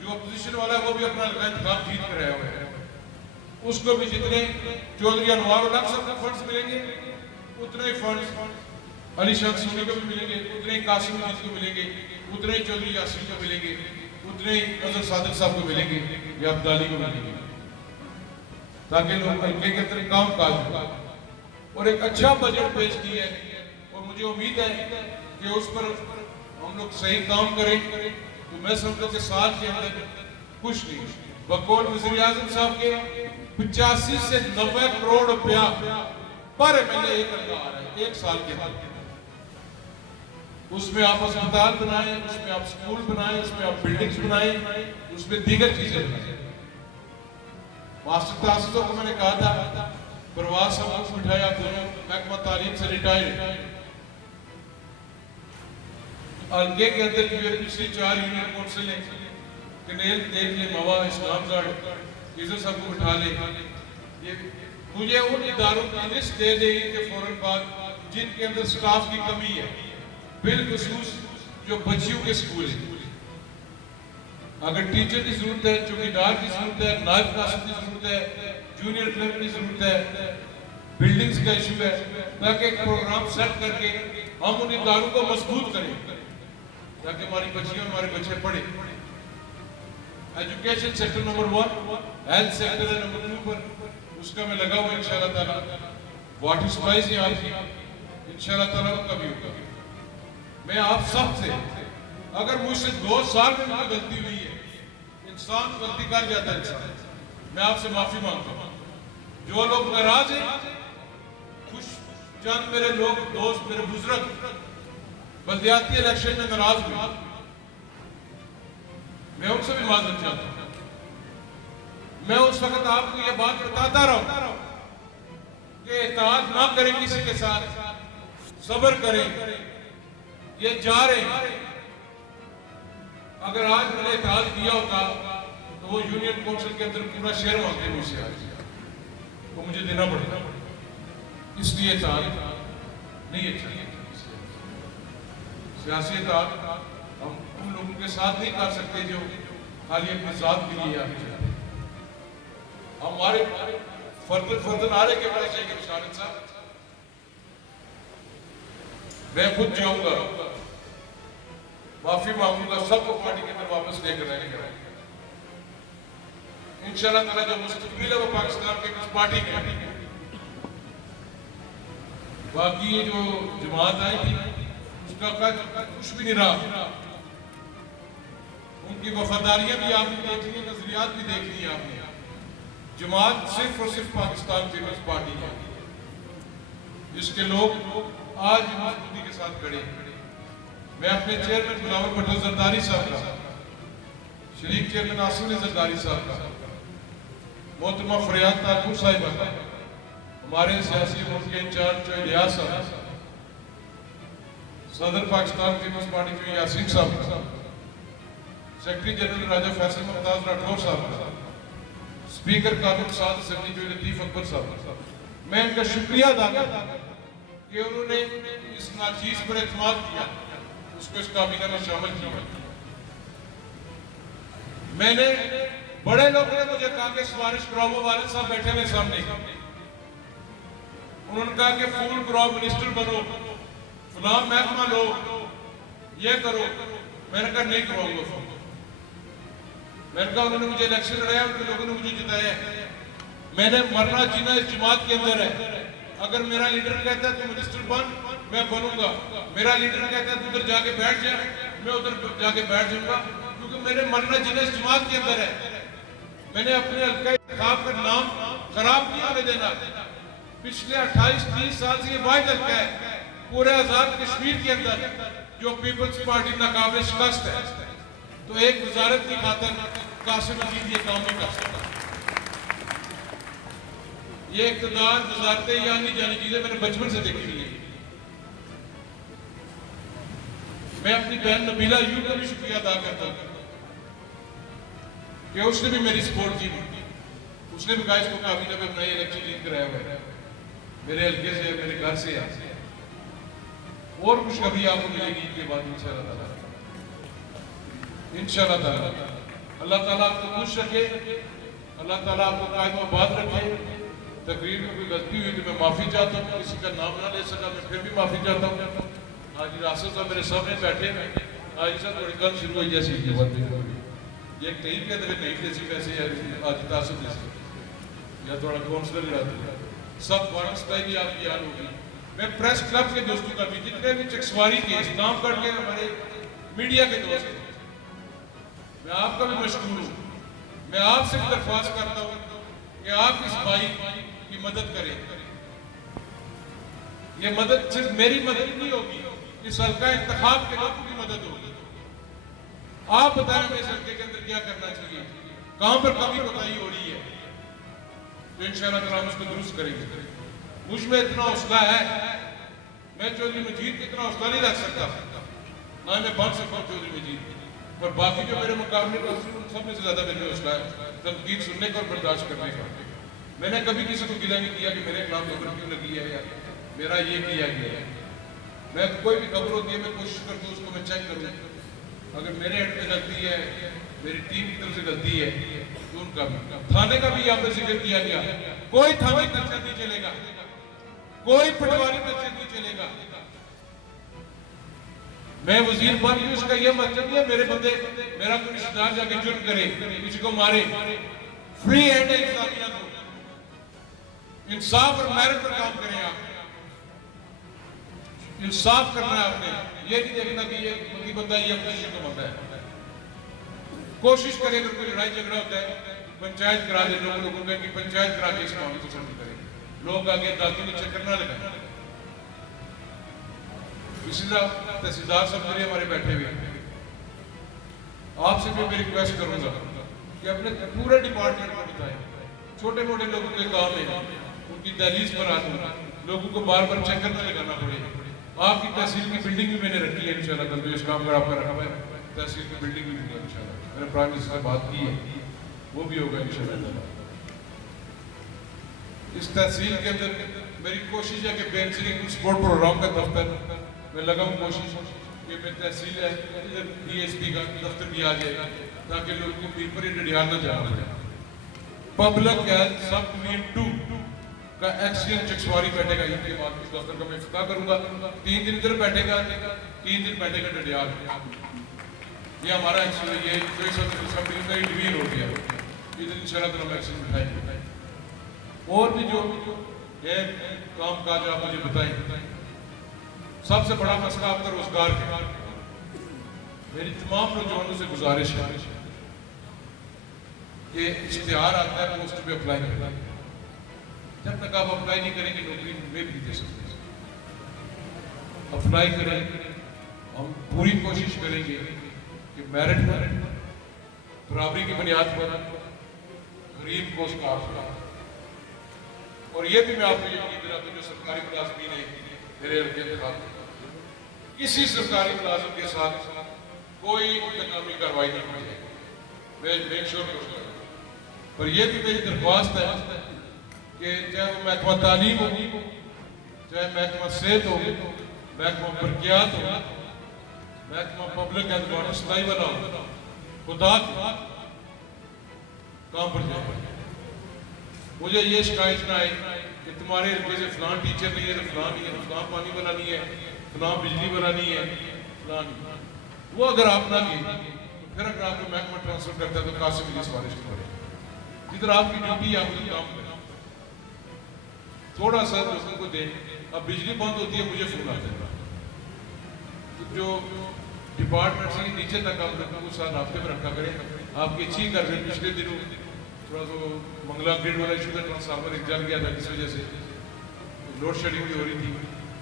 जो अपोजिशन वाला है वो भी अपना इंतजाम जीत कर आया हुआ है, उसको भी जितने चौधरी अनवार उल हक साहब को फंड्स मिलेंगे उतने ही फंड्स अली शाह सोनी को भी मिलेंगे, उतने ही कासिम अजीज को मिलेंगे, उतने ही चौधरी यासीन को मिलेंगे, उतने ही नजर सादिक साहब को मिलेंगे या अब्दाली को मिलेंगे, ताकि लोग हल्के के अंदर काम काज हो। और एक अच्छा बजट पेश किया है और मुझे उम्मीद है कि उस पर हम लोग सही काम करें। तो मैं समझता हूं कि साल के अंदर कुछ नहीं, बकौल वज़ीर आज़म साहब के 85 से 90 करोड़ रुपया पर एमएलए एक आ रहा है एक साल के अंदर। उसमें आप अस्पताल बनाए, उसमें आप स्कूल बनाए, उसमें आप बिल्डिंग्स बनाए, उसमें दीगर चीजें बनाए। मास्टर तासिसों को मैंने कहा था प्रवास हम लोग बिठाया, दोनों महकमा तालीम से रिटायर्ड, हल्के के अंदर की पिछली 4 यूनियन काउंसिल ने कनेल देख ले, मवा, इस्लामगढ़, इधर सबको बिठा ले। ये मुझे उन इदारों की लिस्ट दे देगी कि फौरन बाद जिनके अंदर स्टाफ की कमी है, बिलखुसूस जो बच्चियों के स्कूल है, अगर टीचर की जरूरत है, चौकीदार की जरूरत है, नायब कासिम की जरूरत है, जूनियर क्लर्क की जरूरत है, बिल्डिंग्स का इशू है, ताकि एक प्रोग्राम सेट करके हम उन इदारों को मजबूत करें ताकि हमारी बच्चियां हमारे बच्चे पढ़े। Education sector number 1, health sector है नंबर 2 पर, उसका मैं लगा हुआ इंशाल्लाह ताला। वाटर सप्लाई से आपकी इंशाल्लाह ताला का भी होगा। मैं आप सब से, अगर मुझसे 2 साल में मुझे गलती हुई है, इंसान गलती कर जाता है इंसान, मैं आपसे माफी मांगता हूँ। जो लोग नाराज हैं, कुछ चंद मेरे लोग दोस्त, मेरे बुजुर्ग बल्दियाती इलेक्शन में नाराज हुए, मैं उनसे भी माजरत चाहता हूँ। मैं उस वक्त आपको ये बात बताता रहा कि इत्तेहाद ना करें किसी के साथ, सब्र करें, ये जा रहे हैं। अगर आज मैंने इत्तेहाद किया होता तो वो यूनियन काउंसिल के अंदर पूरा शहर मांगते मुझसे आज, वो मुझे देना पड़ेगा, इसलिए इत्तेहाद नहीं अच्छा। सियासी इत्तेहाद हम उन लोगों के साथ नहीं कर सकते जो खाली अपनी जात के लिए आगे जाते हैं। हमारे फर्द नारे के पास जाएंगे शाहिद साहब, मैं खुद जाऊंगा, माफी मांगूंगा, सबको पार्टी के अंदर वापस लेकर आएंगे इंशाल्लाह ताला। जो मुस्तकबिल है वो पाकिस्तान के पार्टी के, बाकी ये जो जमात आई थी उसका कुछ भी नहीं रहा। उनकी वफादारियां भी आपने देख ली, नजरियात भी देख ली आपने। जमात सिर्फ और सिर्फ पाकिस्तान पीपल्स पार्टी है, जिसके लोग आज मजबूती के साथ खड़े। मैं अपने चेयरमैन बिलावल भुट्टो जरदारी साहब का, शरीक चेयरमैन आसिम जरदारी साहब का, मोहतरमा फरियाद ताकूर साहिबा का, हमारे सियासी मुल्क के इंचार्ज इलियास साहब, सदर पाकिस्तान पीपल्स पार्टी के यासीन साहब का, सेक्रेटरी जनरल राजा फैसल मुमताज राठौर साहब का, स्पीकर कानून साध असेंबली जो लतीफ अकबर साहब, मैं इनका शुक्रिया अदा करता हूं कि उन्होंने इस नाचीज पर एतमाद किया, उसको इस काबीना में शामिल किया। मैंने बड़े लोगों ने मुझे कहा कि सिफारिश कराओ, वालिद साहब बैठे हुए सामने, उन्होंने कहा कि फूल कराओ, मिनिस्टर बनो, फलां महकमा लो, ये करो। मैंने कहा नहीं कराऊंगा। मैंने कहा उन्होंने मुझे इलेक्शन लड़ाया, उनके लोगों ने मुझे जिताया, मैंने मरना जीना इस जमात के अंदर है। अगर मेरा लीडर कहता है तू मिनिस्टर बन, मैं बनूंगा। मेरा लीडर कहता है तू उधर जाके बैठ जा, मैं उधर जाके बैठ जाऊंगा, क्योंकि मेरे मरना जीना इस जमात के अंदर है। मैंने अपने हल्का इंतखाब का नाम खराब नहीं होने देना। पिछले 28-30 साल से ये वाहिद हल्का है पूरे आजाद कश्मीर के अंदर जो पीपल्स पार्टी नाकाबिल शिकस्त है। तो एक वजारत की खातर कासिम मजीद ये काम नहीं कर सकता। ये इक़्तिदार वजारतें या नहीं जानी चीजें मैंने बचपन से देखी हुई है। मैं अपनी बहन नबीला यूं का भी शुक्रिया अदा करता हूं कि उसने भी मेरी सपोर्ट की। उसने भी कहा इसको काफी दफे अपना इलेक्शन जीत कराया हुआ है, मेरे हल्के से, मेरे घर से है। और कुछ कभी आपको मिलेगी ईद के बाद इंशाअल्लाह ताला। इंशाअल्लाह ताला अल्लाह ताला आपको खुश रखे, अल्लाह ताला आपको कायम आबाद रखे। तकरीर में कोई गलती हुई तो मैं माफी चाहता हूँ, किसी का नाम ना ले सका मैं फिर भी माफी चाहता हूँ। आज रासद साहब मेरे सामने बैठे हैं, आज साहब थोड़ी कल शुरू हुई जैसी ये कहीं के अंदर नहीं जैसी वैसे आज तासुब जैसी या थोड़ा काउंसलर सब वारसता की आपकी याद होगी। मैं प्रेस क्लब के दोस्तों का भी, जितने भी चकसवारी केस नाम करके हमारे मीडिया के दोस्त, मैं आपका भी मशहूर हूँ। मैं आपसे भी दरख्वास्त करता हूँ कि आप इस भाई की मदद करें। ये मदद सिर्फ मेरी मदद नहीं होगी, इस हल्का इंतखाब के लोगों की मदद होगी। आप बताएं हमें इस हल्के के अंदर क्या करना चाहिए, कहां पर कमी कोताही हो रही है, तो इंशाअल्लाह ताला हम उसको दुरुस्त करेंगे। मुझ में इतना हौसला है, मैं चौधरी मजीद इतना हौसला नहीं रख सकता, ना मैं बन सकता हूँ चौधरी मजीद। और बाकी जो मेरे मुकाबले में सब में से ज्यादा मेरे हौसला है तनकीद सुनने का और बर्दाश्त करने का। मैंने कभी किसी को गिला नहीं किया कि मेरे खिलाफ खबर क्यों लगी है या मेरा ये किया गया है। मैं कोई भी खबर होती है मैं कोशिश करता हूँ उसको मैं चेक करूँ, अगर मेरे हेड में गलती है, मेरी टीम की तरफ से गलती है तो उनका भी। थाने का भी यहाँ पे जिक्र किया गया, कोई थाने कल्चर नहीं चलेगा, कोई पटवारी कल्चर नहीं चलेगा। मैं वजीर बन गई उसका यह मतलब है मेरे बंदे मेरा कोई रिश्तेदार जाके जुर्म करे, किसी को मारे, फ्री हैंड है इंसानियत को, इंसाफ और मेरिट पर काम करें। आप इंसाफ करना है आपने, ये नहीं देखना कि ये कोई बंदा ये अपोजिशन का बंदा है। कोशिश करें अगर कोई लड़ाई झगड़ा होता है पंचायत करा दे, लोगों की पंचायत करा के इस मामले को सॉल्व करें, लोग आगे दांतों में चक्कर ना लगाएं। इसी तरह तहसीलदार साहब मेरे हमारे बैठे हुए हैं, आपसे भी मैं रिक्वेस्ट करूंगा कि अपने पूरे डिपार्टमेंट को बताएं, छोटे मोटे लोगों के काम है उनकी दहलीज पर आना, लोगों को बार बार चक्कर न लगाना पड़े। आपकी तहसील की बिल्डिंग भी मैंने रखी है इंशाल्लाह, कल जो इस काम पर आपका रखा है तहसील की बिल्डिंग भी होगी इंशाल्लाह। मैंने प्राइम मिनिस्टर से बात की है, वो भी होगा इंशाल्लाह। इस तहसील के अंदर मेरी कोशिश है कि बेहतरीन स्पोर्ट प्रोग्राम का दफ्तर मैं लगाऊं, कोशिश कि मैं तहसील है इधर DSP का दफ्तर भी आ जाएगा ताकि लोगों को पीर पर डडियाल न जाना पड़े। पब्लिक हेल्थ सब डिवीजन 2 का एक्सीएम चकसवारी बैठेगा, इनके बाद इस दफ्तर का मैं इफ्तिताह करूंगा। 3 दिन इधर बैठेगा, 3 दिन बैठेगा डडियाल। ये हमारा एक्सीएम ये सब का डिवीजन हो गया, इधर इंशाल्लाह हम एक्सीएम उठाएंगे। और भी जो है काम काज आप मुझे बताएं। सबसे बड़ा मसला आपका रोजगार का, मेरी तमाम नौजवानों से गुजारिश है कि इश्तिहार आता है पोस्ट पे अप्लाई करें, जब तक आप अप्लाई नहीं करेंगे नौकरी में भी दे सकते। अप्लाई करें, हम पूरी कोशिश करेंगे कि मेरिट पर बराबरी की बुनियाद पर गरीब को उसका आपका। और ये भी मैं आपको यकीन दिलाता हूं जो सरकारी मुलाजमीन है मेरे हल्के किसी सरकारी मुलाजिम के साथ कोई इंतकामी कार्रवाई नहीं की जाएगी, मैं मेक श्योर करूंगा। पर यह भी मेरी दरख्वास्त है कि चाहे वो महकमा तालीम हो, चाहे महकमा सेहत हो, महकमा बरकियात हो, महकमा पब्लिक एंड वाटर सप्लाई वाला हो, खुदा काम पर जाए। मुझे ये शिकायत ना आए कि तुम्हारे हल्के से फलां टीचर नहीं है, फलां नहीं है, फलां पानी वाला नहीं है, फलां बिजली वाला नहीं है, फलां नहीं। वो अगर आप ना किए तो फिर अगर आपको महकमा ट्रांसफर करता है तो कासिम की सिफारिश करें, जिधर आपकी ड्यूटी है आप काम करें। थोड़ा सा लोगों को दें। अब बिजली बंद होती है मुझे फोन आता है, तो जो डिपार्टमेंट से नीचे तक आप लोगों को साथ रास्ते में रखा करें। आपकी अच्छी कर रहे हैं। पिछले दिनों थोड़ा सा मंगला ग्रिड वाला इशू था, ट्रांसफार्मर एक जल गया था, किस वजह से लोड शेडिंग भी हो रही थी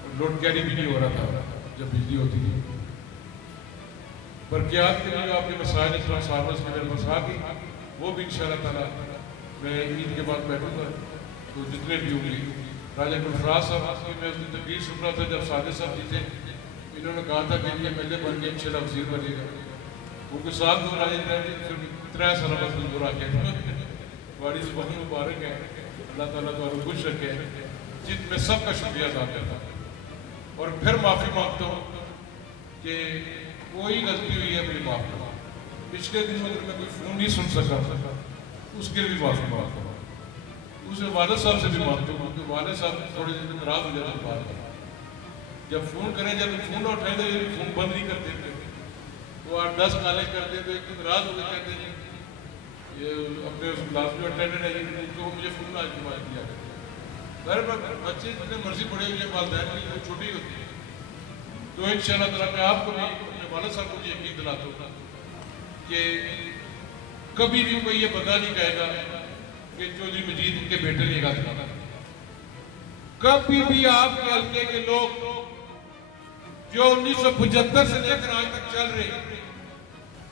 और लोड कैरी भी नहीं हो रहा था जब बिजली होती थी। पर क्या के लिए आपके मसाइल ट्रांसफार्मर्स के मेरे पास आ गई, वो भी इंशाल्लाह ताला मैं ईद के बाद बैठूंगा तो जितने भी होंगे। राजा गुलफराज साहब की मैं उसकी तकरीर सुन रहा था जब सादिक साहब जी थे, इन्होंने कहा था कि ये MLA बन के इंशाल्लाह वज़ीर बनेगा। उनके साथ तो राजा फिर 3 साल बस मंजूर आके बड़ी जुबान मुबारक है। अल्लाह ताला तो खुश रखे, जित में सबका शुक्रिया अदा करता हूँ और फिर माफ़ी मांगता हूँ कि कोई गलती हुई है मेरी माफ़ करो। पिछले दिन अगर मैं कोई फ़ोन नहीं सुन सका उसके लिए भी माफ़ी मांगता हूँ। उसमें वालिद साहब से भी मांगता हूँ कि वालिद साहब थोड़े दिन नाराज हो जाते बात में, जब फ़ोन करें जब फ़ोन उठाए तो ये फ़ोन बंद नहीं करते थे, वो 8-10 कॉलेज करते तो एक दिन नाराज हो गए, कहते हैं ये अपने क्लास में अटेंडेंट है तो मुझे फ़ोन आज मार दिया करते। बच्चे जितने मर्जी पढ़े हुए वालदैन की वो छोटी होती है। तो इंशाअल्लाह ताला मैं आपको भी अपने वालिद साहब को यकीन दिलाता हूँ कि कभी भी कोई ये बंदा नहीं कहेगा कि चौधरी मजीद उनके बेटे ने गाता। कभी भी आपके हल्के के लोग जो 1975 से लेकर आज तक चल रहे,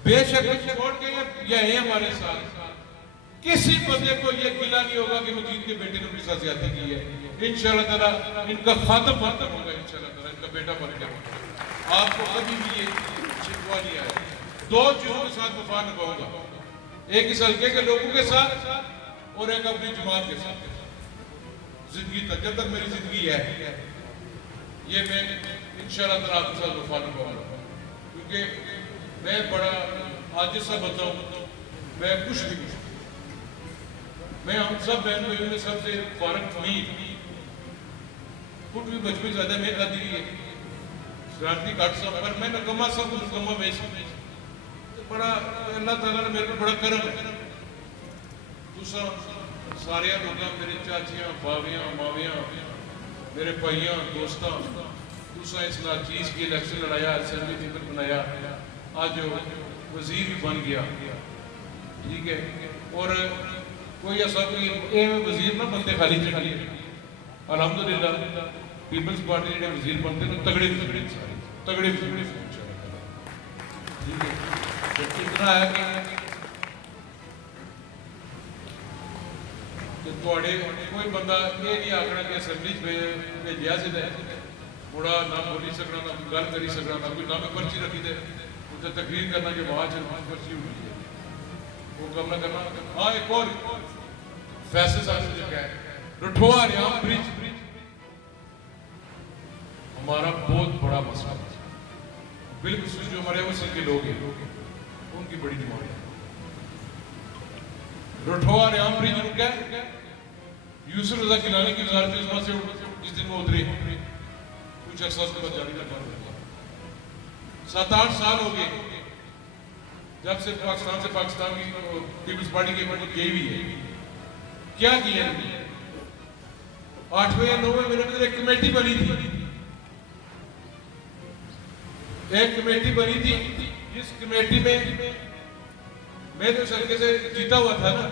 बेशक छोड़ के ये है हमारे साथ, किसी बंदे को ये गिला नहीं होगा कि मजीद के बेटे ने उनके साथ ज्यादती की है। इंशाअल्लाह ताला इनका खात्मा होगा, इंशाअल्लाह ताला इनका बेटा बन गया। आपको कभी भी ये शिकवा नहीं आया। 2 चीजों के साथ वफा निभाऊंगा, एक इस हल्के के लोगों के साथ और एक अपनी जमात के साथ। जिंदगी तक, जब तक मेरी जिंदगी है, ये मैं इंशाअल्लाह ताला आपके साथ वफा निभाऊंगा। क्योंकि मैं बड़ा आजिज़ सा बंदा हूं, मैं कुछ भी नहीं, मैं हम सब बहन भाइयों में सबसे फारक नहीं। कुछ भी बचपन ज्यादा मैं कर दी है शरारती काट सब, पर मैं नकम्मा सब नकम्मा मैं बड़ा अल्लाह ताला ने मेरे को बड़ा करम है। दूसरा सारे लोग मेरे चाचियां बावियां मावियां मेरे भाइयां दोस्तां, दूसरा इस चीज की इलेक्शन लड़ाया, असेंबली मेंबर बनाया, आज वजीर भी बन गया, ठीक है। और कोई ऐसा कोई वजीर ना बनते खाली चढ़ी, अल्हम्दुलिल्लाह पीपल्स पार्टी जो वजीर बनते हैं तगड़े तगड़े ठीक है। इतना है कि थोड़े कोई बंदा ये नहीं आखना कि असेंबली भेजा से मुड़ा ना बोली सकना, ना कोई गल करी सकना, ना कोई ना कोई पर्ची रखी दे उसे तकरीर करना कि वहां से पर्ची हुई है वो कम ना करना। हाँ, एक और फैसले साहब ने कहा रठोआ रियाम ब्रिज हमारा बहुत बड़ा मसला है। बिल्कुल जो हमारे वसन के लोग हैं उनकी बड़ी डिमांड है। रठोआ रियाम ब्रिज रुका है, यूसुफ रजा गिलानी की वजारत इस्मा से जिस दिन वो उतरे कुछ अरसा उसके बाद जारी रखा 7-8 साल हो गए जब से पाकिस्तान की पीपल्स पार्टी की गवर्नमेंट गई हुई है। क्या किया 8वें या 9वें महीने में एक कमेटी बनी थी, इस कमेटी में मैं तो सड़के से जीता हुआ था ना,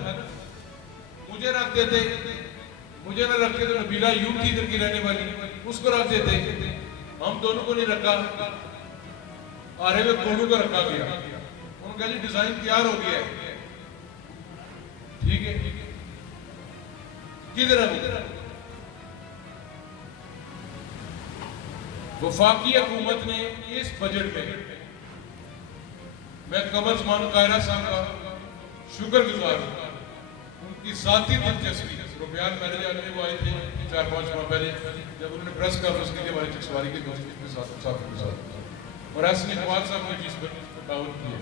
मुझे रख देते, मुझे ना रखे तो नबीला यूं थी इधर की रहने वाली, उसको रख देते, हम दोनों को नहीं रखा, आरे में गोलू को रखा गया। उनका जी डिजाइन तैयार हो गया है, ठीक है, किधर वफाकी हुकूमत ने इस बजट में, मैं कमर उस्मान कायरा साहब का शुक्रगुजार हूं, उनकी जाती दिलचस्पी रुपयान मेरे जाने वो आए थे 4-5 माह पहले जब उन्होंने प्रेस कॉन्फ्रेंस की हमारी चकसवारी के दोस्तों के साथ और ऐसे इकबाल साहब ने जिस पर दावत की है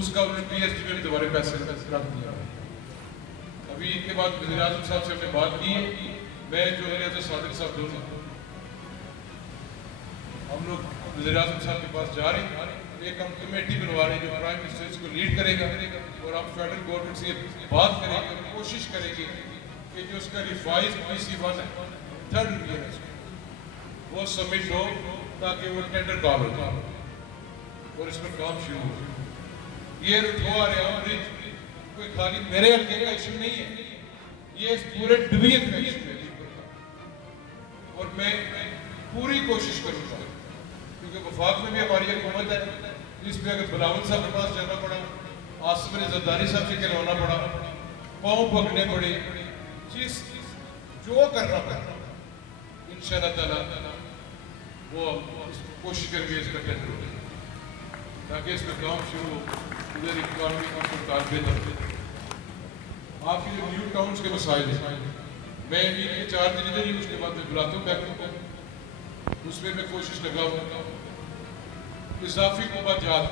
उसका उन्होंने PhD में भी दोबारा पैसे रख दिया। अभी इनके बाद वज़ीर आज़म साहब से हमने बात की है, मैं जो है सादिक साहब दोनों हम लोग वज़ीर आज़म साहब के पास जा रहे हैं, एक हम कमेटी बनवा रहे हैं जो प्राइम मिनिस्टर इसको लीड करेगा और हम फेडरल गवर्नमेंट से बात करेंगे और कोशिश करेंगे कि जो उसका रिवाइज PC1 है, 3rd रिवीजन है, वो सबमिट हो ताकि वो टेंडर कॉल हो जाए और इस पर काम शुरू हो। ये रुठवा रेवान ब्रिज कोई खाली मेरे हल्के का इशू नहीं है, ये इस पूरे डिवीजन का इशू है और मैं पूरी कोशिश करूंगा, क्योंकि वफाक में भी हमारी हुकूमत है, इसमें अगर बिलावल साहब के पास जाना पड़ा, आसिम अली जरदारी साहब से कहलवाना पड़ा, पाँव पकड़ने पड़े, जिस जो करना पड़ा इंशाअल्लाह ताला वो कोशिश करेंगे इसका टेंडर हो जाए ताकि इसका काम शुरू हो, उधर इकॉनमी का सरकार बेहतर हो। आपके जो न्यू टाउन्स के मसाइल हैं, मैं इनके 4 दिन इधर ही, उसके बाद मैं बुलाता हूँ बैठक को, उसमें मैं कोशिश लगा हूँ इजाफी कुबाजात